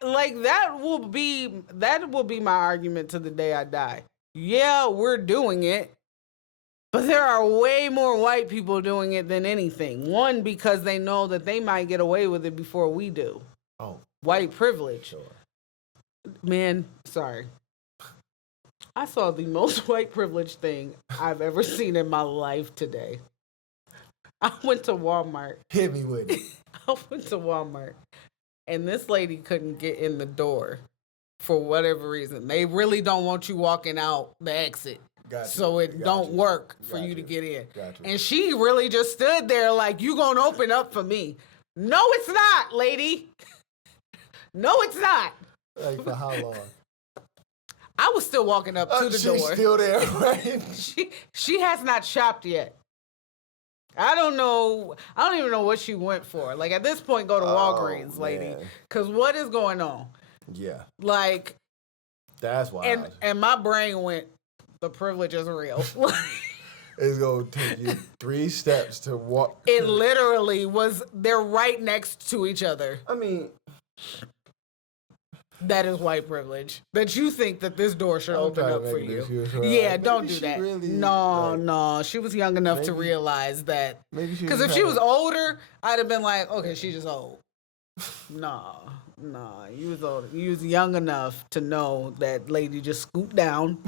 that will be my argument to the day I die. Yeah, we're doing it, but there are way more white people doing it than anything. One, because they know that they might get away with it before we do. Oh. White privilege. Sure. Man, sorry. I saw the most white privilege thing I've ever seen in my life today. I went to Walmart. Hit me with it. I went to Walmart, and this lady couldn't get in the door for whatever reason. They really don't want you walking out the exit. So it don't work for you to get in. And she really just stood there like, you gonna open up for me. No, it's not, lady. No, it's not. Like for how long? I was still walking up to the door. She's still there, right? She has not shopped yet. I don't know. I don't even know what she went for. Like, at this point, go to Walgreens, lady. Man. Because what is going on? Yeah. Like, that's why. And my brain went, the privilege is real. It's going to take you 3 steps to walk. It literally was, they're right next to each other. I mean, that is white privilege. That you think that this door should open up for you. Yeah, don't do that. Really, no. She was young enough to realize that. Because if she was older, I'd have been like, okay, she's just old. No, you was old. You was young enough to know that lady just scooped down.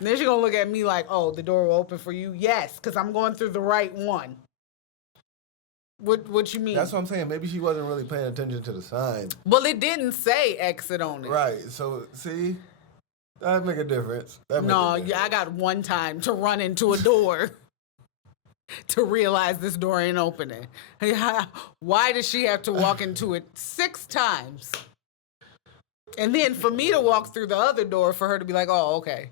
Then she gonna look at me like, oh, the door will open for you? Yes, because I'm going through the right one. What you mean? That's what I'm saying. Maybe she wasn't really paying attention to the sign. Well, it didn't say exit on it. Right. So, see, that'd make a difference. I got one time to run into a door to realize this door ain't opening. Why does she have to walk into it 6 times? And then for me to walk through the other door for her to be like, oh, okay.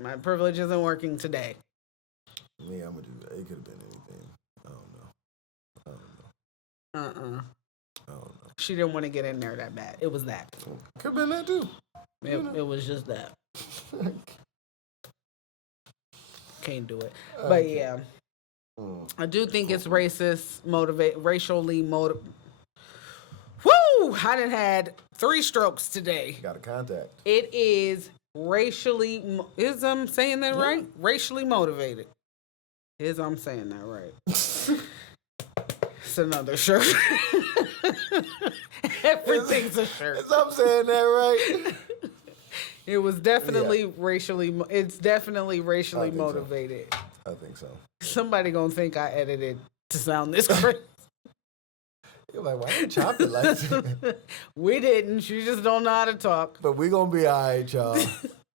My privilege isn't working today. Me, I'm gonna do that. It could have been anything. I don't know. She didn't want to get in there that bad. It was that. Could have been that too. It was just that. Can't do it. But yeah. I do think it's racially motivated. Woo! I done had 3 strokes today. Got a contact. It is racially, I'm saying that right? Racially motivated. I'm saying that right. It's another shirt. Everything's a shirt. I'm saying that right. It was definitely it's definitely racially motivated. So. I think so. Somebody gonna think I edited to sound this crazy. You're like, why you chop it like that? We didn't. She just don't know how to talk. But we gonna be all right, y'all.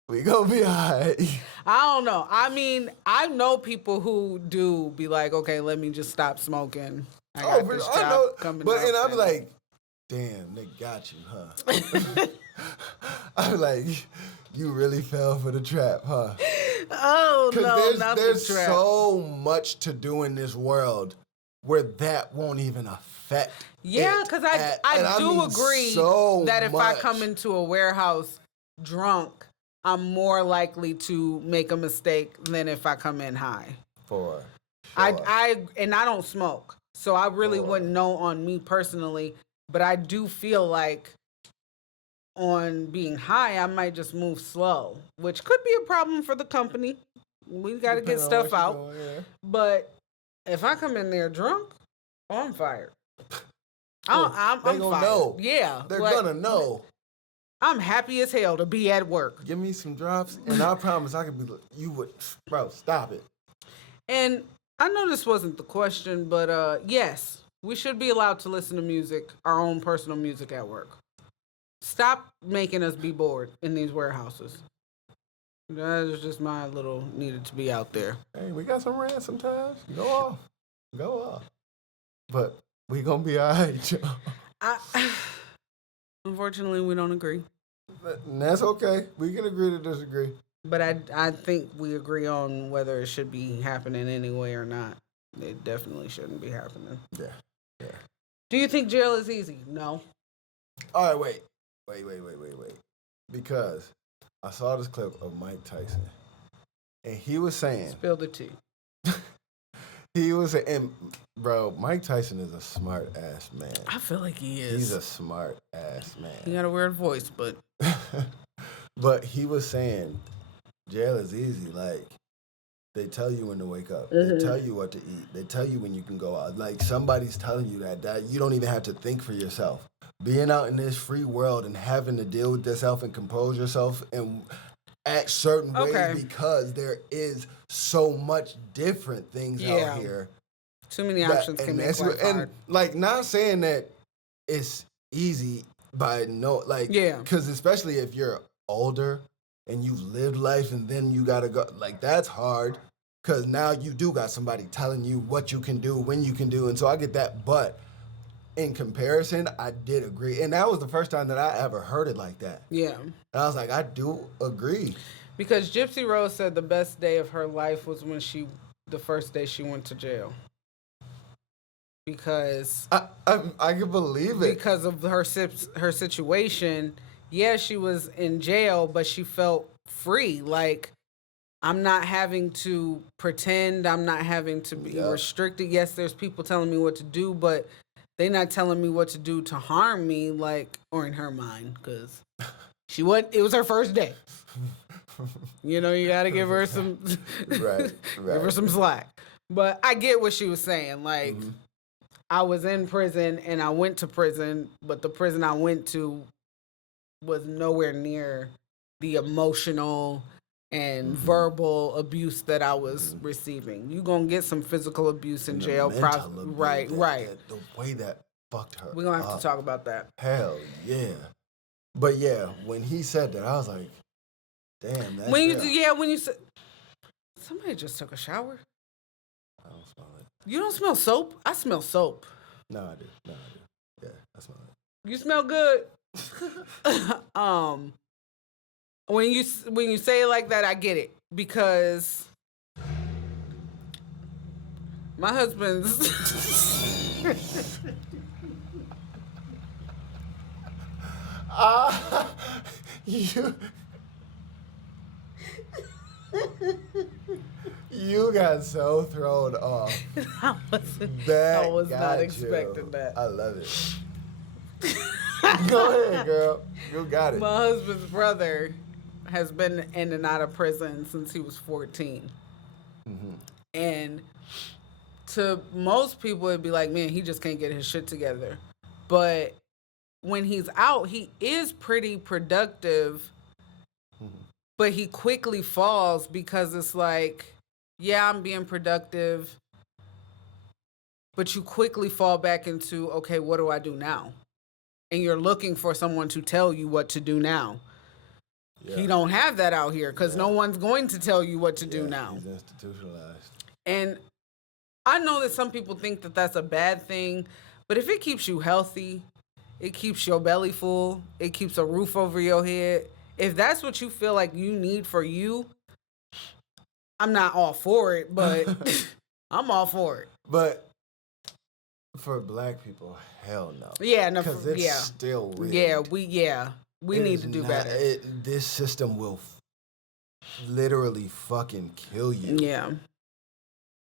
We gonna be all right. I don't know. I mean, I know people who do be like, okay, let me just stop smoking. I got this job coming up. And I'm like, damn, they got you, huh? I'm like, you really fell for the trap, huh? Oh, no, not the trap. There's so much to do in this world where that won't even affect. Yeah, because I do agree that if I come into a warehouse drunk, I'm more likely to make a mistake than if I come in high. For sure. I don't smoke, so I really wouldn't know on me personally, but I do feel like on being high, I might just move slow, which could be a problem for the company. We got to get stuff out. But if I come in there drunk, I'm fired. I'm gonna fired. know. Yeah. They're gonna know. I'm happy as hell to be at work. Give me some drops, and I promise I could be. You would, bro. Stop it. And I know this wasn't the question, but yes, we should be allowed to listen to music, our own personal music at work. Stop making us be bored in these warehouses. That is just my little needed to be out there. Hey, we got some rants sometimes. Go off. But we gonna be all right, y'all. Unfortunately, we don't agree. And that's okay. We can agree to disagree. But I think we agree on whether it should be happening anyway or not. It definitely shouldn't be happening. Yeah. Do you think jail is easy? No. All right, wait. Because I saw this clip of Mike Tyson, and he was saying... Spill the tea. He was saying, bro, Mike Tyson is a smart-ass man. I feel like he is. He's a smart-ass man. He got a weird voice, but... But he was saying, jail is easy. Like, they tell you when to wake up. Mm-hmm. They tell you what to eat. They tell you when you can go out. Like, somebody's telling you that you don't even have to think for yourself. Being out in this free world and having to deal with yourself and compose yourself and act certain ways because there is so much different things out here. Too many options can make life hard. And, like, not saying that it's easy because especially if you're older and you've lived life and then you gotta go, like, that's hard because now you do got somebody telling you what you can do, when you can do, and so I get that, but in comparison, I did agree. And that was the first time that I ever heard it like that. Yeah. And I was like, I do agree. Because Gypsy Rose said the best day of her life was when the first day she went to jail. Because I can believe it. Because of her situation, yeah, she was in jail, but she felt free. Like, I'm not having to pretend. I'm not having to be restricted. Yes, there's people telling me what to do, but they're not telling me what to do to harm me, like, or in her mind, because it was her first day. You know, you got to give her some, right. give her some slack. But I get what she was saying. Like, I was in prison and I went to prison, but the prison I went to was nowhere near the emotional and verbal abuse that I was receiving. You gonna get some physical abuse in jail, right? The way that fucked her. We're gonna have to talk about that. Hell yeah, but yeah, when he said that, I was like, damn. That's when you said somebody just took a shower. I don't smell it. You don't smell soap? I smell soap. No, I do. Yeah, I smell it. You smell good. When you say it like that, I get it, because my husband's you got so thrown off. I was not expecting that. I love it. Go ahead, girl. You got it. My husband's brother has been in and out of prison since he was 14. And to most people, it'd be like, man, he just can't get his shit together. But when he's out, he is pretty productive, but he quickly falls because it's like, yeah, I'm being productive, but you quickly fall back into, okay, what do I do now? And you're looking for someone to tell you what to do now. Yeah. He don't have that out here because no one's going to tell you what to do now. He's institutionalized. And I know that some people think that that's a bad thing, but if it keeps you healthy, it keeps your belly full, it keeps a roof over your head, if that's what you feel like you need for you, I'm not all for it, but I'm all for it. But for black people, hell no. Yeah, no, because it's still rigged. We need to do better. This system will literally fucking kill you. Yeah.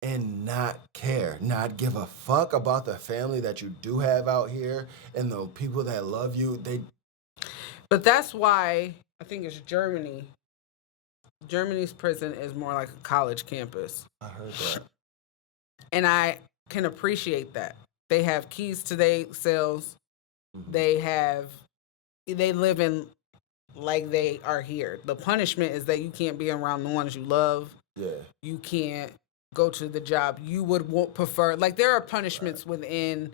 And not care, not give a fuck about the family that you do have out here and the people that love you. But that's why I think it's Germany. Germany's prison is more like a college campus. I heard that. And I can appreciate that. They have keys to their cells. They live in like they are here. The punishment is that you can't be around the ones you love. Yeah. You can't go to the job you would prefer. Like, there are punishments within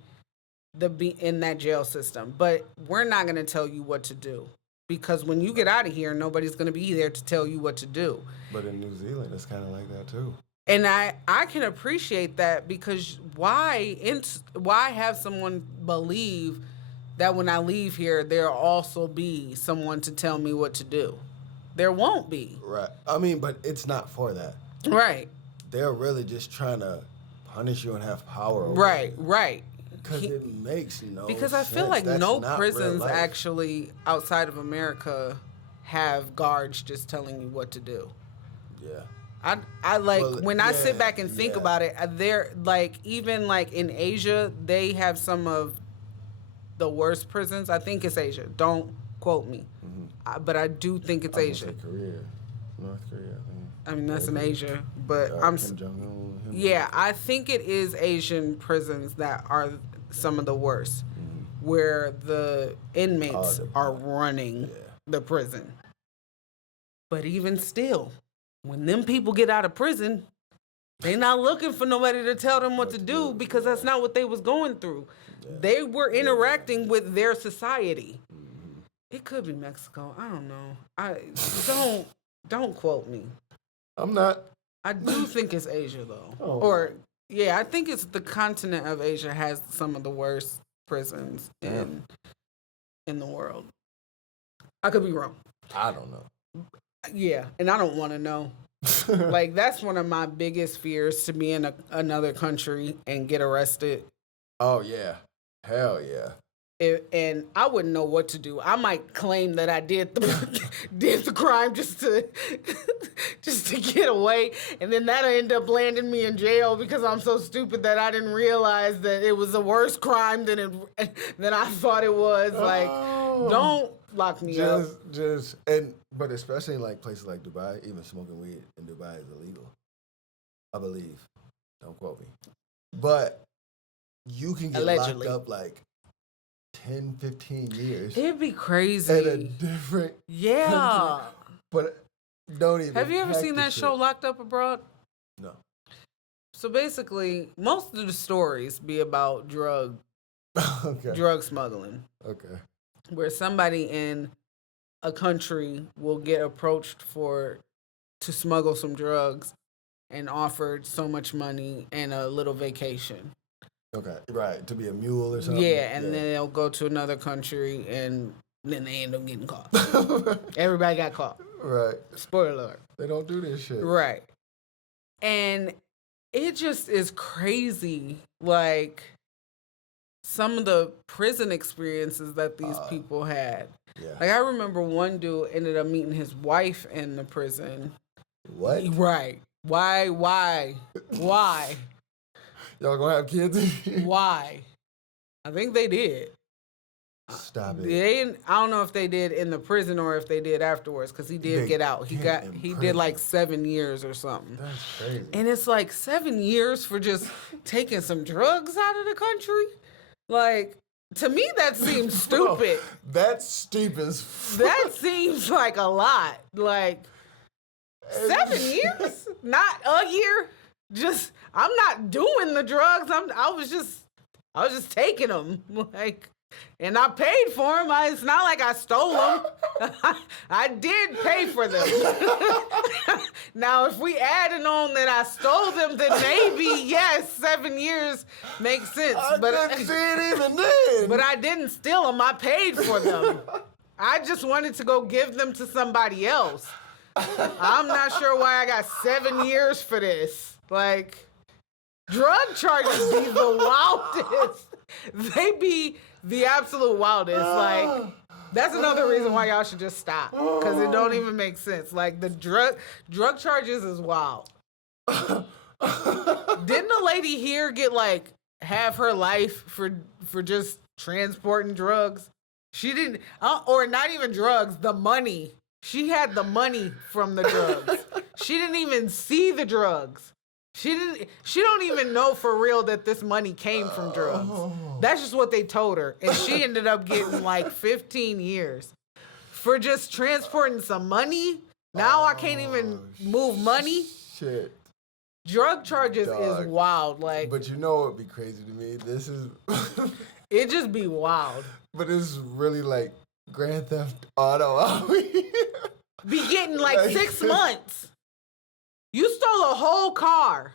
in that jail system, but we're not going to tell you what to do, because when you get out of here, nobody's going to be there to tell you what to do. But in New Zealand, it's kind of like that too. And I can appreciate that, because why have someone believe that when I leave here, there'll also be someone to tell me what to do? There won't be. Right. I mean, but it's not for that. Right. They're really just trying to punish you and have power over Right, you. right. Because it makes no Because sense. I feel like That's no not prisons real life. actually outside of America have guards just telling you what to do. Yeah. I like, when I sit back and think about it, they're like, even like in Asia, they have some of the worst prisons. I think it's Asia. Don't quote me. But I do think it's Asia. Korea. North Korea, I think. I mean, that's in Asia, but I think it is Asian prisons that are some of the worst, where the inmates are running the prison. But even still, when them people get out of prison, they not looking for nobody to tell them what to do, because that's not what they was going through. Yeah. They were interacting with their society. It could be Mexico. I don't know. Don't quote me. I'm not. I do think it's Asia, though. I think it's the continent of Asia has some of the worst prisons in the world. I could be wrong. I don't know. Yeah, and I don't want to know. Like, that's one of my biggest fears, to be in another country and get arrested. Oh, yeah. Hell yeah. And I wouldn't know what to do. I might claim that I did the crime just to get away, and then that'll end up landing me in jail because I'm so stupid that I didn't realize that it was a worse crime than I thought it was. Like, don't lock me up. But especially in like places like Dubai, even smoking weed in Dubai is illegal. I believe. Don't quote me. But you can get Allegedly locked up like 10, 15 years. It'd be crazy. In a different country. But don't even. Have you ever seen that show, Locked Up Abroad? No. So basically, most of the stories be about drug smuggling. Okay. Where somebody in a country will get approached to smuggle some drugs and offered so much money and a little vacation. Okay, right, to be a mule or something. Yeah, and then they'll go to another country and then they end up getting caught. Everybody got caught. Right. Spoiler alert. They don't do this shit. Right. And it just is crazy, like, some of the prison experiences that these people had. Yeah. Like, I remember one dude ended up meeting his wife in the prison. What? Right. Why? Y'all gonna have kids? Why? I think they did. Stop it. I don't know if they did in the prison or if they did afterwards, because he did get out. He did like 7 years or something. That's crazy. And it's like 7 years for just taking some drugs out of the country? Like, to me, that seems stupid. Bro, that's steep as fuck. That seems like a lot. Like, 7 years? Not a year? Just, I'm not doing the drugs. I was just taking them. Like, and I paid for them. It's not like I stole them. I did pay for them. Now, if we added on that I stole them, then maybe, yes, 7 years makes sense. I didn't see it even then. But I didn't steal them. I paid for them. I just wanted to go give them to somebody else. I'm not sure why I got 7 years for this. Like, drug charges be the wildest. They be the absolute wildest. Like, that's another reason why y'all should just stop, because it don't even make sense. Like, the drug charges is wild. Didn't a lady here get like half her life for just transporting drugs? She didn't, or not even drugs, the money. She had the money from the drugs. She didn't even see the drugs. She don't even know for real that this money came from drugs. That's just what they told her. And she ended up getting like 15 years for just transporting some money. Now I can't even move money. Shit. Drug charges is wild. Like, but you know what would be crazy to me? This is it just be wild. But it's really like Grand Theft Auto. Be getting like 6 months. You stole a whole car.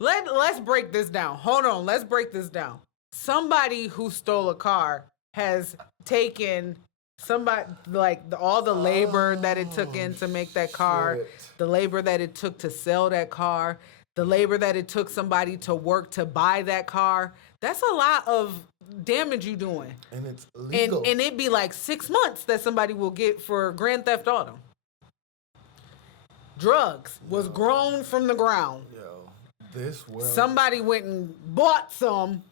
Let's break this down. Hold on, let's break this down. Somebody who stole a car has taken all the labor that it took in to make that car, the labor that it took to sell that car, the labor that it took somebody to work to buy that car. That's a lot of damage you doing. And it's legal. And it'd be like 6 months that somebody will get for Grand Theft Auto. Drugs was grown from the ground. Yo, this world. Somebody went and bought some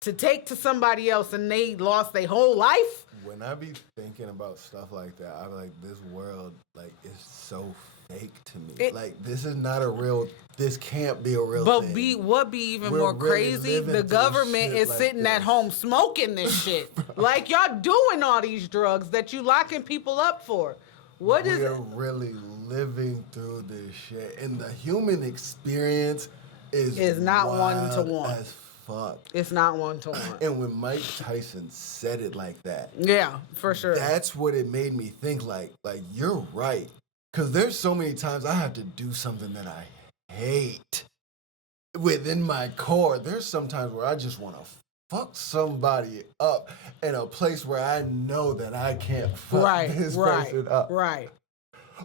to take to somebody else, and they lost their whole life. When I be thinking about stuff like that, I'm like, this world, like, is so fake to me. Like, this is not a real. This can't be a real thing. But what be even more crazy? The government is like sitting at home smoking this shit. Like, y'all doing all these drugs that you locking people up for. We're really living through this shit, and the human experience is not wild 1-to-1 as fuck. It's not 1-to-1. And when Mike Tyson said it like that, yeah, for sure, that's what it made me think. Like you're right, because there's so many times I have to do something that I hate within my core. There's some times where I just want to fuck somebody up in a place where I know that I can't fuck this person up. Right.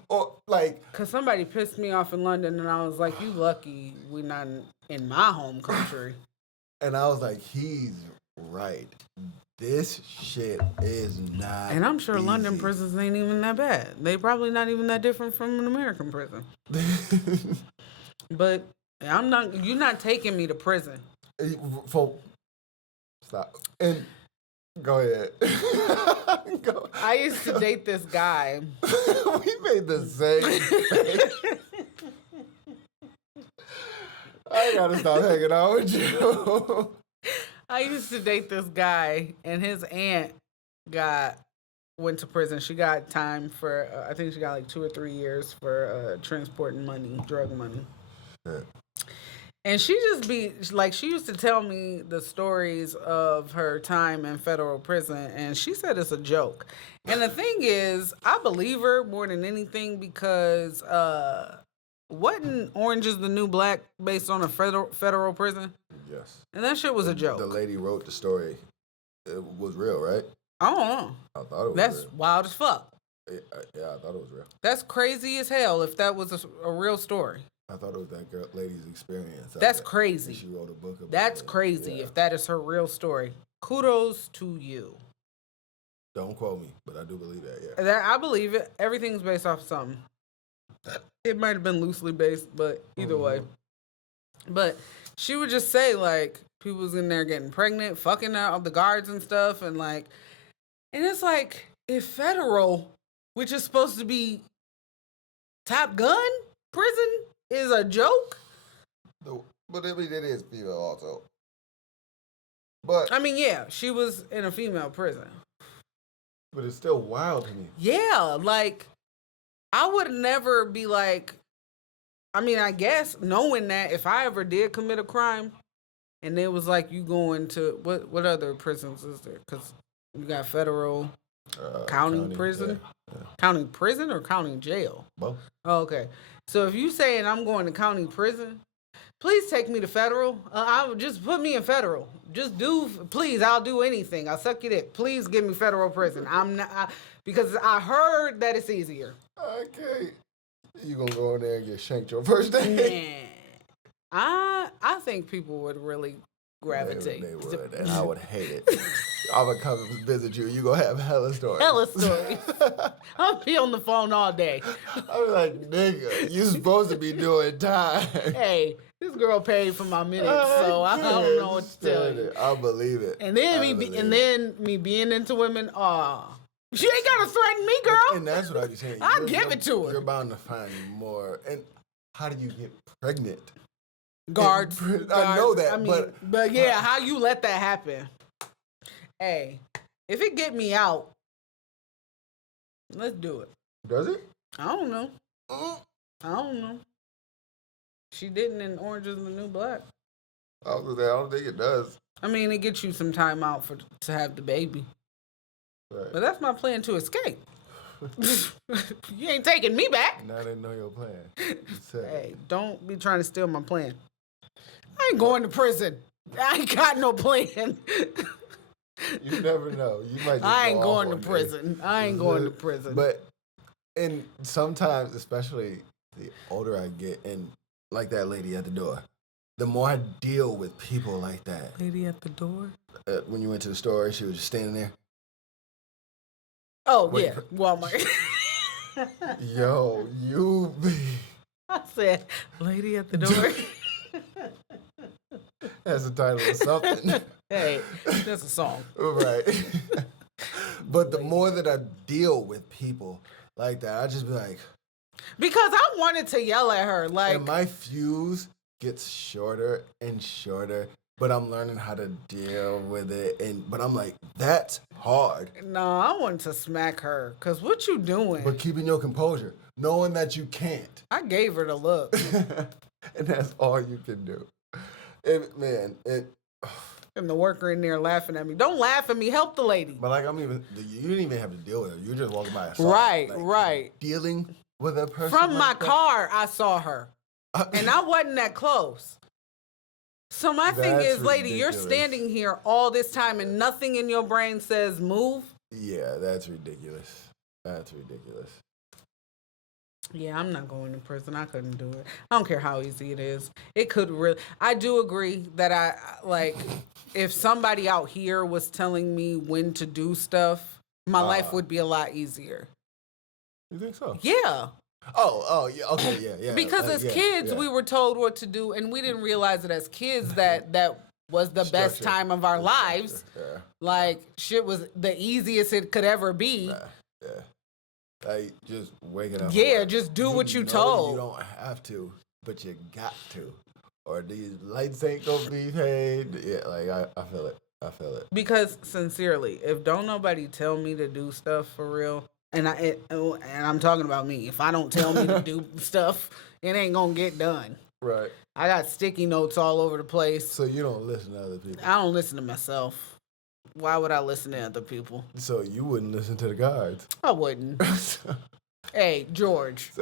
Or like, Cause somebody pissed me off in London, and I was like, "You lucky we not in my home country." and I was like, he's right. This shit is not. And I'm sure easy. London prisons ain't even that bad. They probably not even that different from an American prison. But I'm not. You're not taking me to prison. Stop. And go ahead. Go. I used to date this guy. We made the same face. I gotta stop hanging out with you. I used to date this guy, and his aunt went to prison. She got time for I think she got like 2 or 3 years for transporting money, drug money. Yeah. And she just be like, she used to tell me the stories of her time in federal prison, and she said it's a joke. And the thing is, I believe her more than anything because wasn't Orange is the New Black based on a federal prison? Yes. And that shit was a joke. The lady wrote the story. It was real, right? I don't know. I thought it was That's real. wild as fuck. Yeah, I thought it was real. That's crazy as hell if that was a real story. I thought it was that lady's experience. That's crazy. She wrote a book about That's it. crazy Yeah. if that is her real story. Kudos to you. Don't quote me, but I do believe that, yeah. I believe it. Everything's based off of something. It might have been loosely based, but either way. But she would just say, like, people was in there getting pregnant, fucking out the guards and stuff, and it's like, if federal, which is supposed to be Top Gun prison, is a joke. But I mean, it is female also. But I mean, yeah, she was in a female prison. But it's still wild to me. Yeah, like, I would never be like, I mean, I guess knowing that if I ever did commit a crime and it was like you going to, what other prisons is there? Because you got federal, county prison? Yeah. County prison or county jail? Both. Oh, okay. So if you saying I'm going to county prison, please take me to federal. I would just put me in federal. Just please, I'll do anything. I'll suck your dick. Please give me federal prison. I'm not, because I heard that it's easier. Okay. You gonna go in there and get shanked your first day? Man, I think people would really gravitate. They would, and I would hate it. I would come and visit you. You gonna have hella stories. Hella stories. I'll be on the phone all day. I was like, nigga, you supposed to be doing time. Hey, this girl paid for my minutes, so I don't know what to tell you. I believe it. And then me being into women, she ain't gotta threaten me, girl. And that's what I was saying. I'll give it to her. You're bound to find more. And how do you get pregnant? Guards. I know that, I mean, but yeah, how you let that happen? Hey, if it get me out, let's do it. Does it? I don't know. I don't know. She didn't in Orange is the New Black. I don't think it does. I mean, it gets you some time out to have the baby. Right. But that's my plan to escape. You ain't taking me back. Now I didn't know your plan. Hey, don't be trying to steal my plan. I ain't going to prison. I ain't got no plan. You never know. You might. I ain't going to prison. I ain't going to prison. But, and sometimes, especially the older I get, and like that lady at the door, the more I deal with people like that. Lady at the door? When you went to the store, she was just standing there. Oh, yeah. Walmart. Yo, you be. I said, lady at the door. That's the title of something. Hey, that's a song. Right. But the more that I deal with people like that, I just be like. Because I wanted to yell at her. Like, and my fuse gets shorter and shorter, but I'm learning how to deal with it. But I'm like, that's hard. No, I wanted to smack her. Because what you doing? But keeping your composure, knowing that you can't. I gave her the look. And that's all you can do. And the worker in there laughing at me. Don't laugh at me. Help the lady. But like, you didn't even have to deal with her. You just walking by herself. Right, like, right. Dealing with a person From like my that. car, I saw her. And I wasn't that close. So my thing That's is, lady, you're ridiculous. standing here all this time and nothing in your brain says move. Yeah, that's ridiculous. That's ridiculous. Yeah, I'm not going to prison. I couldn't do it. I don't care how easy it is. It could really. I do agree that I like if somebody out here was telling me when to do stuff, my life would be a lot easier. You think so? Yeah. Oh, yeah. Okay, yeah. Because as kids, we were told what to do, and we didn't realize that as kids that was the best Structure. time of our lives. Yeah. Like shit was the easiest it could ever be. Yeah. Like just waking up. Yeah, just do what you told. You don't have to, but you got to. Or these lights ain't gonna be paid. Yeah, like I feel it. I feel it. Because sincerely, if don't nobody tell me to do stuff for real, and I'm talking about me, if I don't tell me to do stuff, it ain't gonna get done. Right. I got sticky notes all over the place. So you don't listen to other people. I don't listen to myself. Why would I listen to other people? So you wouldn't listen to the guards. I wouldn't. Hey, George,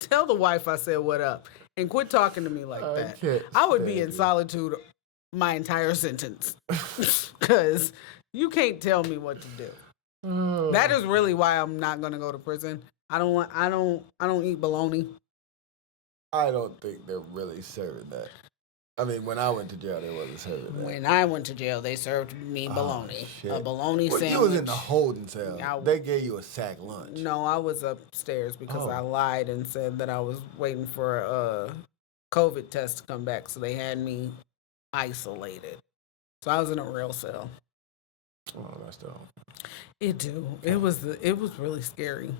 tell the wife I said what up and quit talking to me like that. I would be in solitude my entire sentence because you can't tell me what to do. That is really why I'm not going to go to prison. I don't eat bologna. I don't think they're really serving that. I mean, when I went to jail, they wasn't serving that. When I went to jail, they served me bologna. A bologna sandwich. You was in the holding cell. They gave you a sack lunch. No, I was upstairs because I lied and said that I was waiting for a COVID test to come back, so they had me isolated. So I was in a real cell. Oh, that's dope. It do. It was really scary.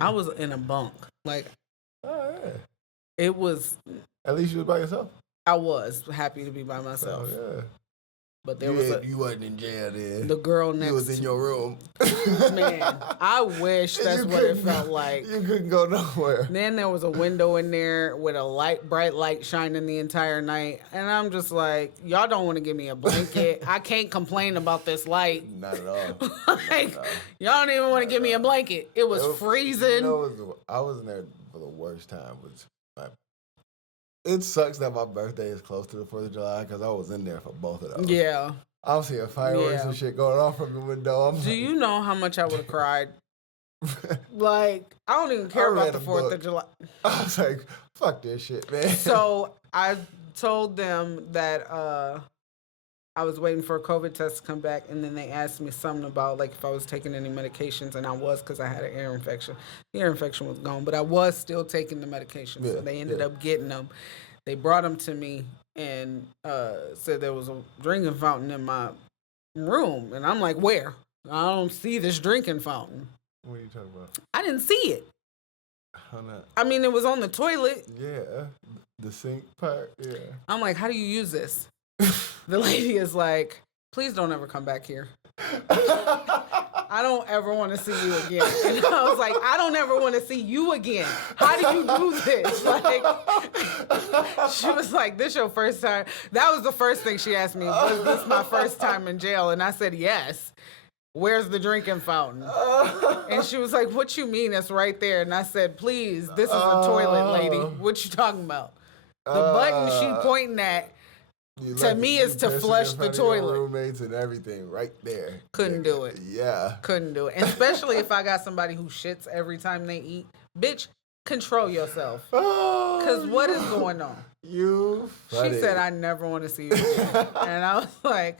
I was in a bunk. Like, it was. At least you was by yourself. I was happy to be by myself. Oh, yeah. But there you wasn't in jail then. The girl next. You was in your room. Man, I wish that's what it felt like. You couldn't go nowhere. Then there was a window in there with a bright light shining the entire night, and I'm just like, y'all don't want to give me a blanket. I can't complain about this light. Not at all. Like, y'all don't even want to give me a blanket. It was freezing. I was in there for the worst time. It sucks that my birthday is close to the 4th of July because I was in there for both of those. Yeah. I was seeing fireworks and shit going off from the window. Do you know how much I would have cried? Like, I don't even care about the 4th of July. I was like, fuck this shit, man. So I told them that I was waiting for a COVID test to come back, and then they asked me something about, like, if I was taking any medications, and I was because I had an ear infection. The ear infection was gone, but I was still taking the medications, so they ended up getting them. They brought them to me and said there was a drinking fountain in my room, and I'm like, where? I don't see this drinking fountain. What are you talking about? I didn't see it. How not? I mean, it was on the toilet. Yeah, the sink part, yeah. I'm like, how do you use this? The lady is like, please don't ever come back here. I don't ever want to see you again. And I was like, I don't ever want to see you again. How do you do this? Like, she was like, this your first time? That was the first thing she asked me. Was this my first time in jail? And I said, yes. Where's the drinking fountain? And she was like, what you mean? It's right there. And I said, please, this is a toilet, lady. What you talking about? The button she pointing at to me is to flush the toilet. Roommates and everything right there. Couldn't do it. Yeah. Couldn't do it. And especially if I got somebody who shits every time they eat. Bitch, control yourself. Because what is going on? You funny. She said, I never want to see you again. And I was like,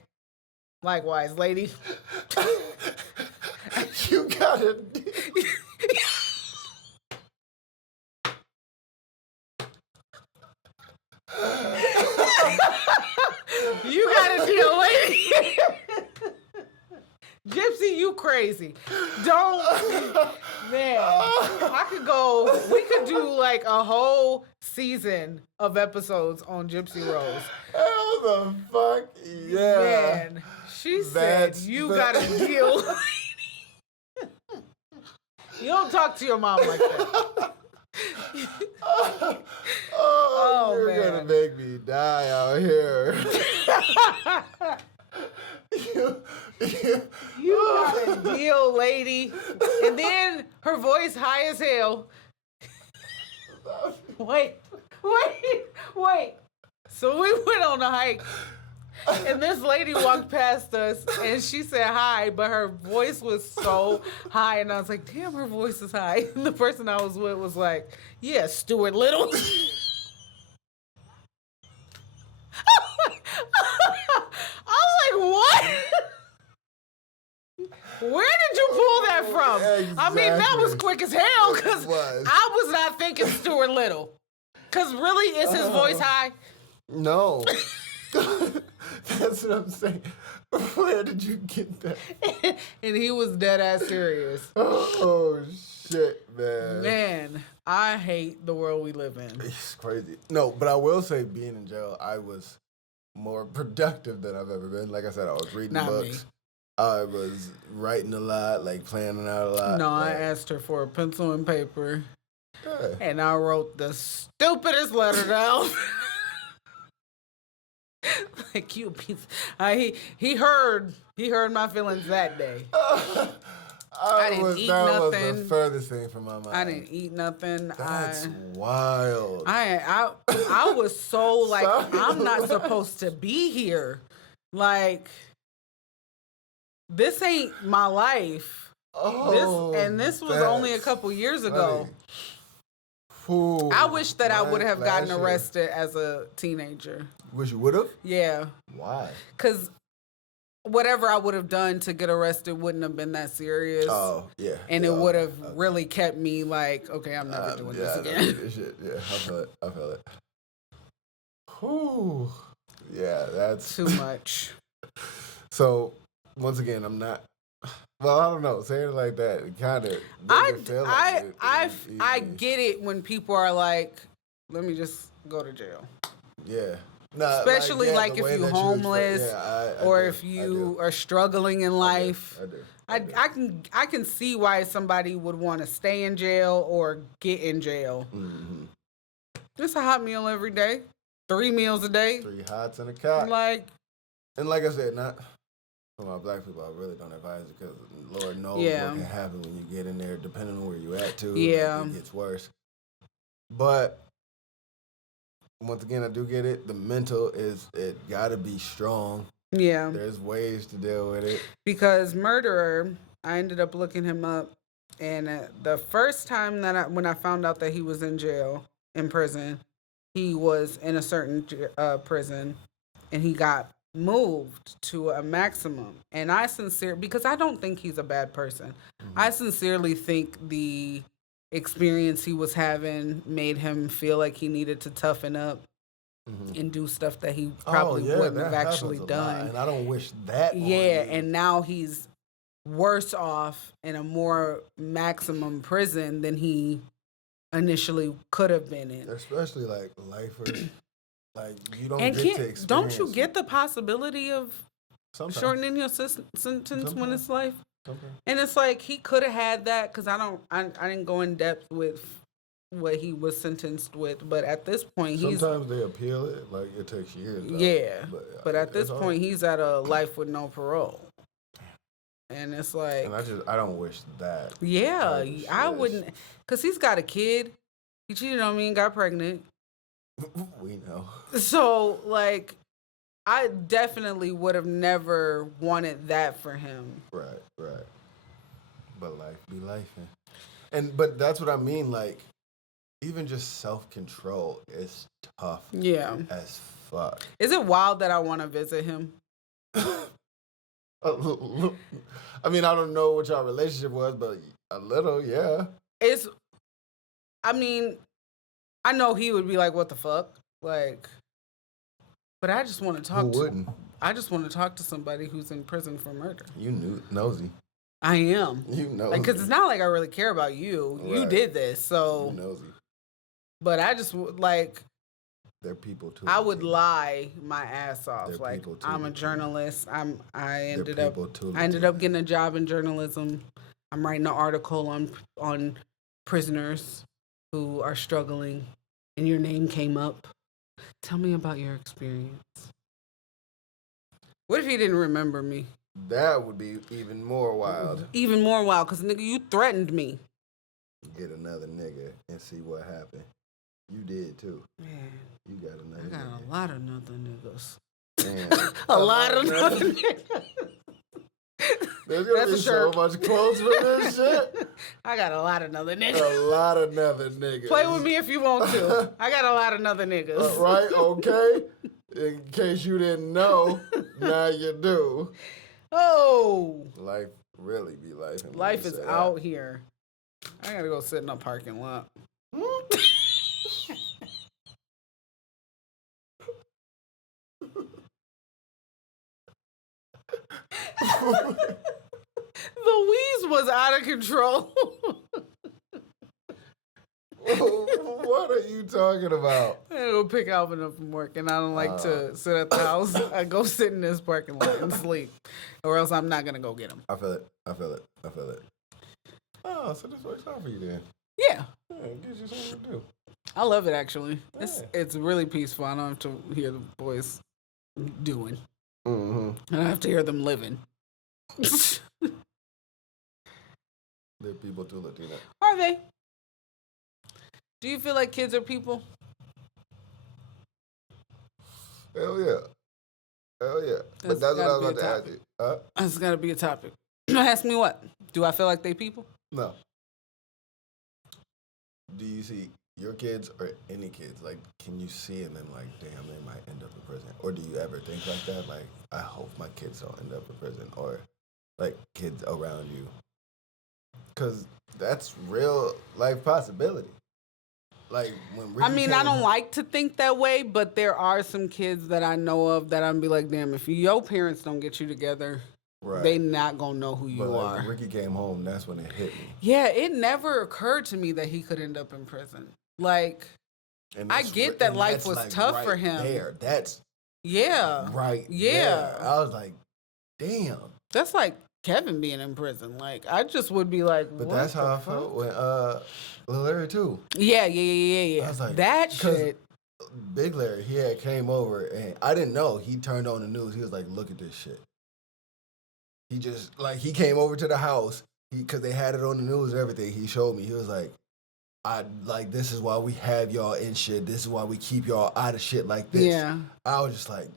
likewise, lady. You gotta... You gotta deal with it. Gypsy, you crazy. Don't, man. We could do like a whole season of episodes on Gypsy Rose. Hell the fuck yeah. Man, she said, you gotta deal. You don't talk to your mom like that. You're man. gonna make me die out here. You gotta deal, lady. And then her voice high as hell. Wait. So we went on a hike, and this lady walked past us, and she said hi, but her voice was so high, and I was like, damn, her voice is high. And the person I was with was like, yeah, Stuart Little. I was like, what? Where did you pull that from? Exactly. I mean, that was quick as hell, because It was. I was not thinking Stuart Little. Because really, is his voice high? No. That's what I'm saying. Where did you get that? And he was dead ass serious. Oh, shit, man. Man, I hate the world we live in. It's crazy. No, but I will say being in jail, I was more productive than I've ever been. Like I said, I was reading Not books. me. I was writing a lot, like planning out a lot. No, I like, asked her for a pencil and paper, yeah. and I wrote the stupidest letter down. Like you piece. He heard my feelings that day. I didn't eat that nothing. was the furthest thing from my mind. I didn't eat nothing. That's wild. I was so like, Sorry. I'm not supposed to be here. Like, this ain't my life. This was only a couple years ago. Ooh, I wish that I would have gotten last year. arrested as a teenager. Wish you would have? Yeah. Why? Because whatever I would have done to get arrested wouldn't have been that serious. Oh, yeah. And yeah, it would have really kept me like, okay, I'm never doing this again. This shit. Yeah, I feel it. Whew. Yeah, that's Too much. So, once again, I'm not. Well, I don't know. Saying it like that, it kind of. I get it when people are like, let me just go to jail. Yeah. Nah, Especially yeah, like the if way you that homeless I or do, if I you do. are struggling in life. I do. I can see why somebody would want to stay in jail or get in jail. Mm-hmm. It's a hot meal every day, 3 meals a day. 3 hots and a cot. And like I said, not for my black people, I really don't advise it because Lord knows what can happen when you get in there, depending on where you at too. Yeah. It gets worse. But once again, I do get it. The mental it gotta be strong. Yeah. There's ways to deal with it. Because murderer, I ended up looking him up, and the first time when I found out that he was in prison, he was in a certain prison, and he got moved to a maximum. And because I don't think he's a bad person. Mm-hmm. I sincerely think the experience he was having made him feel like he needed to toughen up and do stuff that he probably wouldn't have actually done. And I don't wish that. Yeah, and now he's worse off in a more maximum prison than he initially could have been in. Especially like lifers. Like you don't and get to experience. Don't you get the possibility of Sometimes. shortening your sentence when it's life? Sometimes. And it's like he could have had that because I didn't go in depth with what he was sentenced with, but at this point sometimes they appeal it, like it takes years. Yeah, but at this point he's at a life with no parole, and it's like, and I don't wish that. Yeah, I wouldn't, because he's got a kid. He cheated on me and got pregnant. We know. So like, I definitely would have never wanted that for him. Right. But life be life, but that's what I mean. Like, even just self-control is tough. Yeah. As fuck. Is it wild that I want to visit him? I mean, I don't know what y'all relationship was, but a little, yeah. I know he would be like, what the fuck? Like, but I just want to talk Who wouldn't? I just want to talk to somebody who's in prison for murder. You nosy. I am. You nosy. Like, because it's not like I really care about you. Right. You did this, so. You nosy. But I just, like. They're people too. I would lie my ass off. They're like, I'm a journalist. I ended up getting a job in journalism. I'm writing an article on prisoners who are struggling, and your name came up. Tell me about your experience. What if he didn't remember me? That would be even more wild. Even more wild, because, nigga, you threatened me. Get another nigga and see what happened. You did too. Man, You got another. I got nigga. a lot of nothing niggas. Man. A lot of nothing niggas. There's gonna That's be a so shirt. much quotes for this shit. I got a lot of another A niggas. lot of another niggas. Play with me if you want to. I got a lot of another niggas. Right? Okay. In case you didn't know, now you do. Oh, Life really be life. life is out here. I gotta go sit in a parking lot. The wheeze was out of control. What are you talking about? I gotta go pick Alvin up from work, and I don't like to sit at the house. I go sit in this parking lot and sleep, or else I'm not gonna go get him. I feel it. Oh, so this works out for you then. Yeah, Yeah, it gives you something to do. I love it actually. Yeah. It's really peaceful. I don't have to hear the boys doing. Mm-hmm. I don't have to hear them living. They're people too, Latina. Are they? Do you feel like kids are people? Hell yeah. But that's what I was about to ask you. That's gotta be a topic. Ask me what? Do I feel like they people? No. Do you see your kids or any kids? Like, can you see and then like, damn, they might end up in prison? Or do you ever think like that? Like, I hope my kids don't end up in prison, or like kids around you, because that's real life possibility. Like when Ricky I mean, I don't like to think that way, but there are some kids that I know of that I'm be like, damn, if your parents don't get you together, right. they not gonna know who you But like, are. when Ricky came home, that's when it hit me. Yeah, it never occurred to me that he could end up in prison. Like, And I that's get that and life that's, was like, tough right for him. There, that's yeah, right. Yeah. there. I was like, damn. that's like Kevin being in prison. Like, I just would be like, But what that's the how I fuck? felt when Lil Larry too. Yeah. I was like, That 'cause shit. Big Larry, he had came over and I didn't know. He turned on the news. He was like, look at this shit. He just, like, he came over to the house because they had it on the news and everything. He showed me. He was like, this is why we have y'all in shit. This is why we keep y'all out of shit like this. Yeah. I was just like,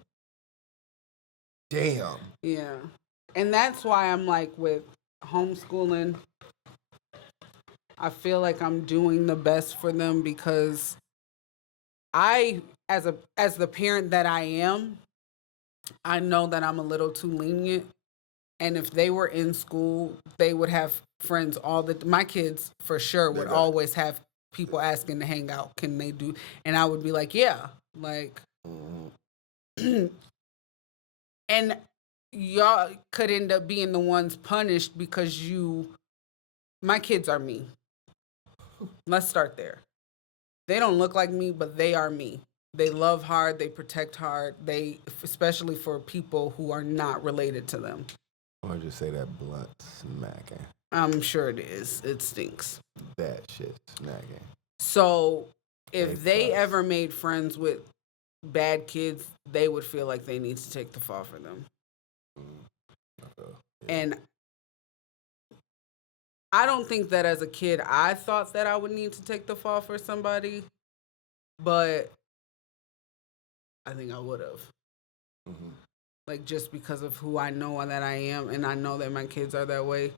damn. Yeah. And that's why I'm like with homeschooling, I feel like I'm doing the best for them because I, as the parent that I am, I know that I'm a little too lenient. And if they were in school, they would have friends my kids for sure would always have people asking to hang out. Can they do? And I would be like, yeah, like, and y'all could end up being the ones punished because my kids are me. Let's start there. They don't look like me, but they are me. They love hard. They protect hard. Especially for people who are not related to them. Or just say that blunt smacking. I'm sure it is. It stinks. That shit smacking. So if they fuss. ever made friends with bad kids, they would feel like they need to take the fall for them. Yeah. And I don't think that as a kid I thought that I would need to take the fall for somebody, but I think I would have. Mm-hmm. Like, just because of who I know that I am, and I know that my kids are that way.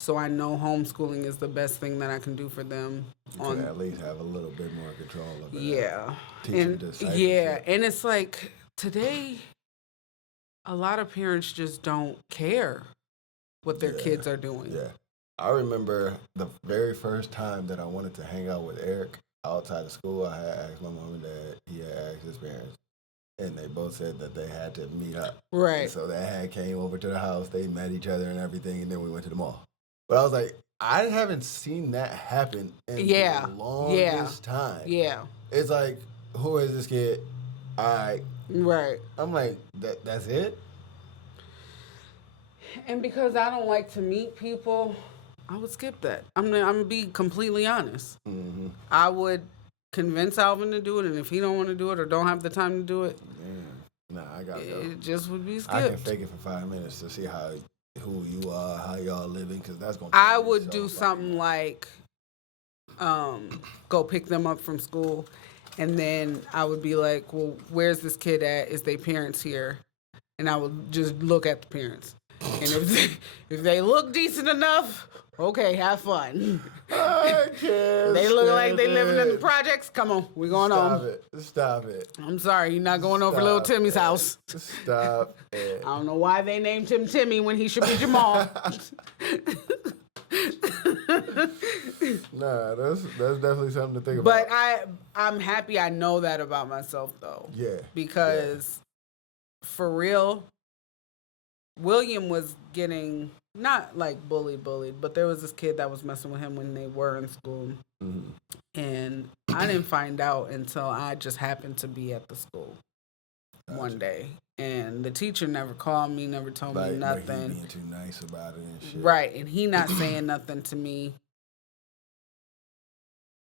So I know homeschooling is the best thing that I can do for them. You can at least have a little bit more control of it. Yeah. Teach them discipleship. Yeah, and it's like today a lot of parents just don't care what their kids are doing. Yeah. I remember the very first time that I wanted to hang out with Eric outside of school, I had asked my mom and dad, he had asked his parents, and they both said that they had to meet up. Right. And so they had came over to the house, they met each other and everything, and then we went to the mall. But I was like, I haven't seen that happen in the longest time. Yeah. It's like, who is this kid? All right. Right. I'm like, that's it? And because I don't like to meet people, I would skip that. I'm gonna be completely honest. Mm-hmm. I would convince Alvin to do it, and if he don't want to do it or don't have the time to do it, I gotta go. It just would be skipped. I can fake it for 5 minutes to see who you are, how y'all living, because that's gonna. I would do something like, go pick them up from school, And then I would be like, well, where's this kid at? Is their parents here? And I would just look at the parents. And if they look decent enough, okay, have fun. I can't They look like they stand living in the it. projects. Come on, we going Stop home. it. Stop it. I'm sorry, you're not going over little Stop Timmy's it. house. Stop it. I don't know why they named him Timmy when he should be Jamal. Nah, that's definitely something to think about. But I'm happy I know that about myself though. Yeah. Because for real, William was getting not like bullied, but there was this kid that was messing with him when they were in school. Mm-hmm. And I didn't find out until I just happened to be at the school one day. And the teacher never called me, never told me nothing. But he being too nice about it and shit. Right, and he not saying nothing to me.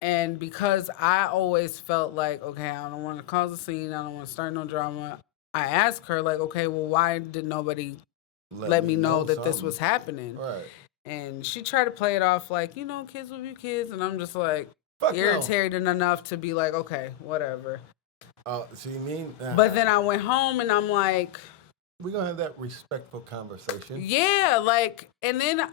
And because I always felt like, okay, I don't want to cause a scene, I don't want to start no drama, I asked her, like, okay, well, why did nobody let me know that this was happening? Right. And she tried to play it off like, you know, kids will be kids. And I'm just like, Fuck irritated enough to be like, okay, whatever. See me? But then I went home and I'm like, we're going to have that respectful conversation. yeah, like, and then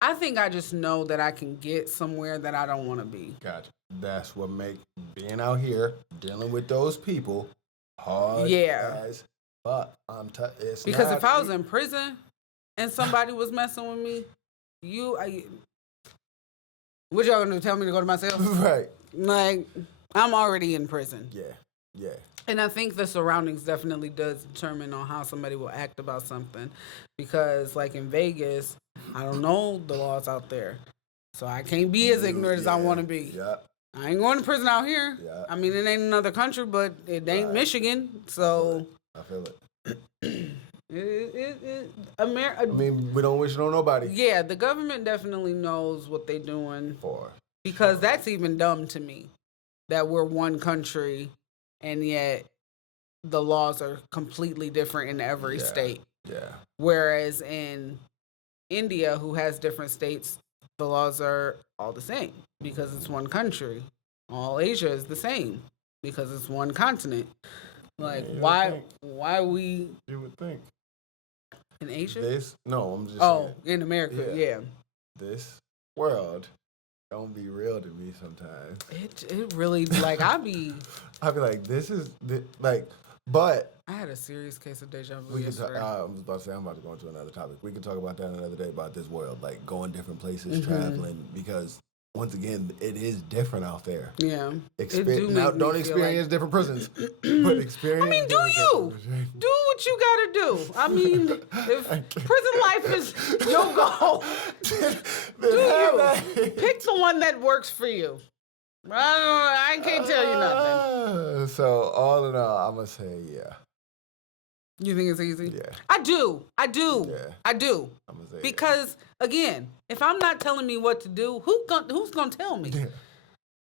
I think I just know that I can get somewhere that I don't want to be. Gotcha. That's what make being out here, dealing with those people, hard as fuck. Because if I was in prison and somebody was messing with me, what y'all gonna do? Tell me to go to my cell? Right. Like, I'm already in prison. Yeah. And I think the surroundings definitely does determine on how somebody will act about something. Because, like in Vegas, I don't know the laws out there. So I can't be as ignorant as I want to be. Yeah. I ain't going to prison out here. Yeah. I mean, it ain't another country, but it ain't Michigan. So I feel it. I mean, we don't wish it on nobody. Yeah, the government definitely knows what they're doing. Because that's even dumb to me. That we're one country and yet the laws are completely different in every state. Yeah. Whereas in India, who has different states, the laws are all the same because it's one country. All Asia is the same because it's one continent. Like, why we... You would think. In Asia? I'm just saying. In America, yeah. This world don't be real to me sometimes. It really, like, I'd be like, but... I had a serious case of deja vu I was yesterday. about to say, I'm about to go into another topic. We can talk about that another day, about this world, like going different places, traveling, because once again, it is different out there. Yeah. Don't experience different prisons, but experience. I mean, do what you gotta do. I mean, if prison life is your goal, do you pick the one that works for you. I can't tell you nothing. So all in all, I'm gonna say yeah. You think it's easy? Yeah. I do. Yeah. I do. I'm gonna say because again, if I'm not telling me what to do, who's gonna tell me? Yeah.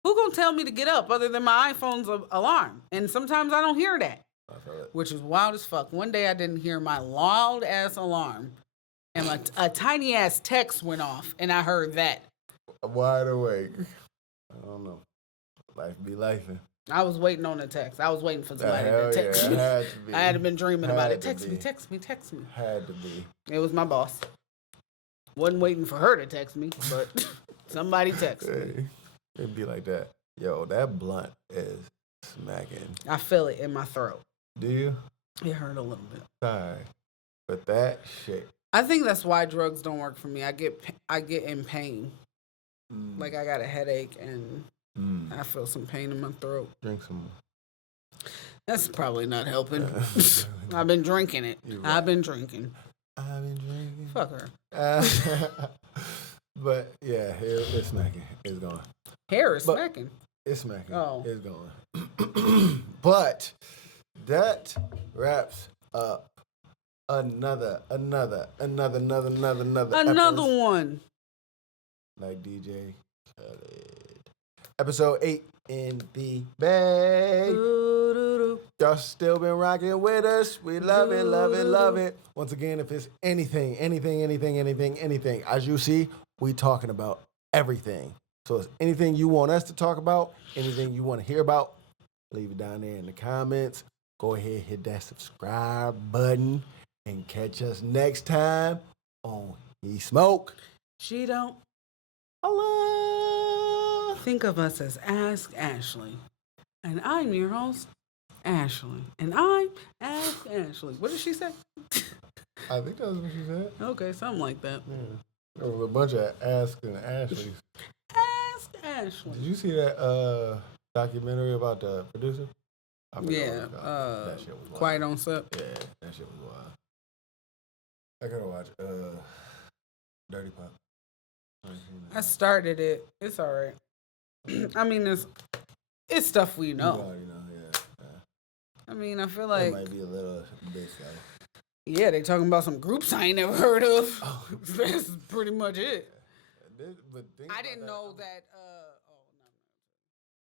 Who's gonna tell me to get up other than my iPhone's alarm? And sometimes I don't hear that, which is wild as fuck. One day I didn't hear my loud ass alarm, and a tiny ass text went off, and I heard that. I'm wide awake. I don't know. Life be lifing. I was waiting on a text. I was waiting for somebody to text me. Had to be. I had been dreaming about it. Had to Text me. Had to be. It was my boss. Wasn't waiting for her to text me, but somebody texted me. It'd be like that. Yo, that blunt is smacking. I feel it in my throat. Do you? It hurt a little bit. Sorry. But that shit. I think that's why drugs don't work for me. I get in pain. Like I got a headache and I feel some pain in my throat. Drink some more. That's probably not helping. I've been drinking it. I've been drinking. Fuck her. But yeah, it's smacking. It's going. Hair is smacking. It's smacking. Oh. It's going. But that wraps up another one. Like DJ Khaled. Episode 8 in the bag. Y'all still been rocking with us. We love it. Once again, if it's anything, as you see, we talking about everything. So if anything you want us to talk about, anything you want to hear about, leave it down there in the comments. Go ahead, hit that subscribe button, and catch us next time on He Smoke. She don't Allah. think of us as Ask Ashley. And I'm your host, Ashley. And I'm Ask Ashley. What did she say? I think that's what she said. Okay, something like that. Yeah. There was a bunch of Asks and Ashleys. Ask Ashley. Did you see that documentary about the producer? I forgot what Yeah, it's called. That shit was wild. Quiet on Set. Yeah, that shit was wild. I gotta watch Dirty Pop. I started it. It's all right. I mean, it's stuff we know. You already know, yeah. I mean, I feel It like, might be a little bit slow. yeah, they talking about some groups I ain't never heard of. Oh. That's pretty much it. But think I about didn't that. know that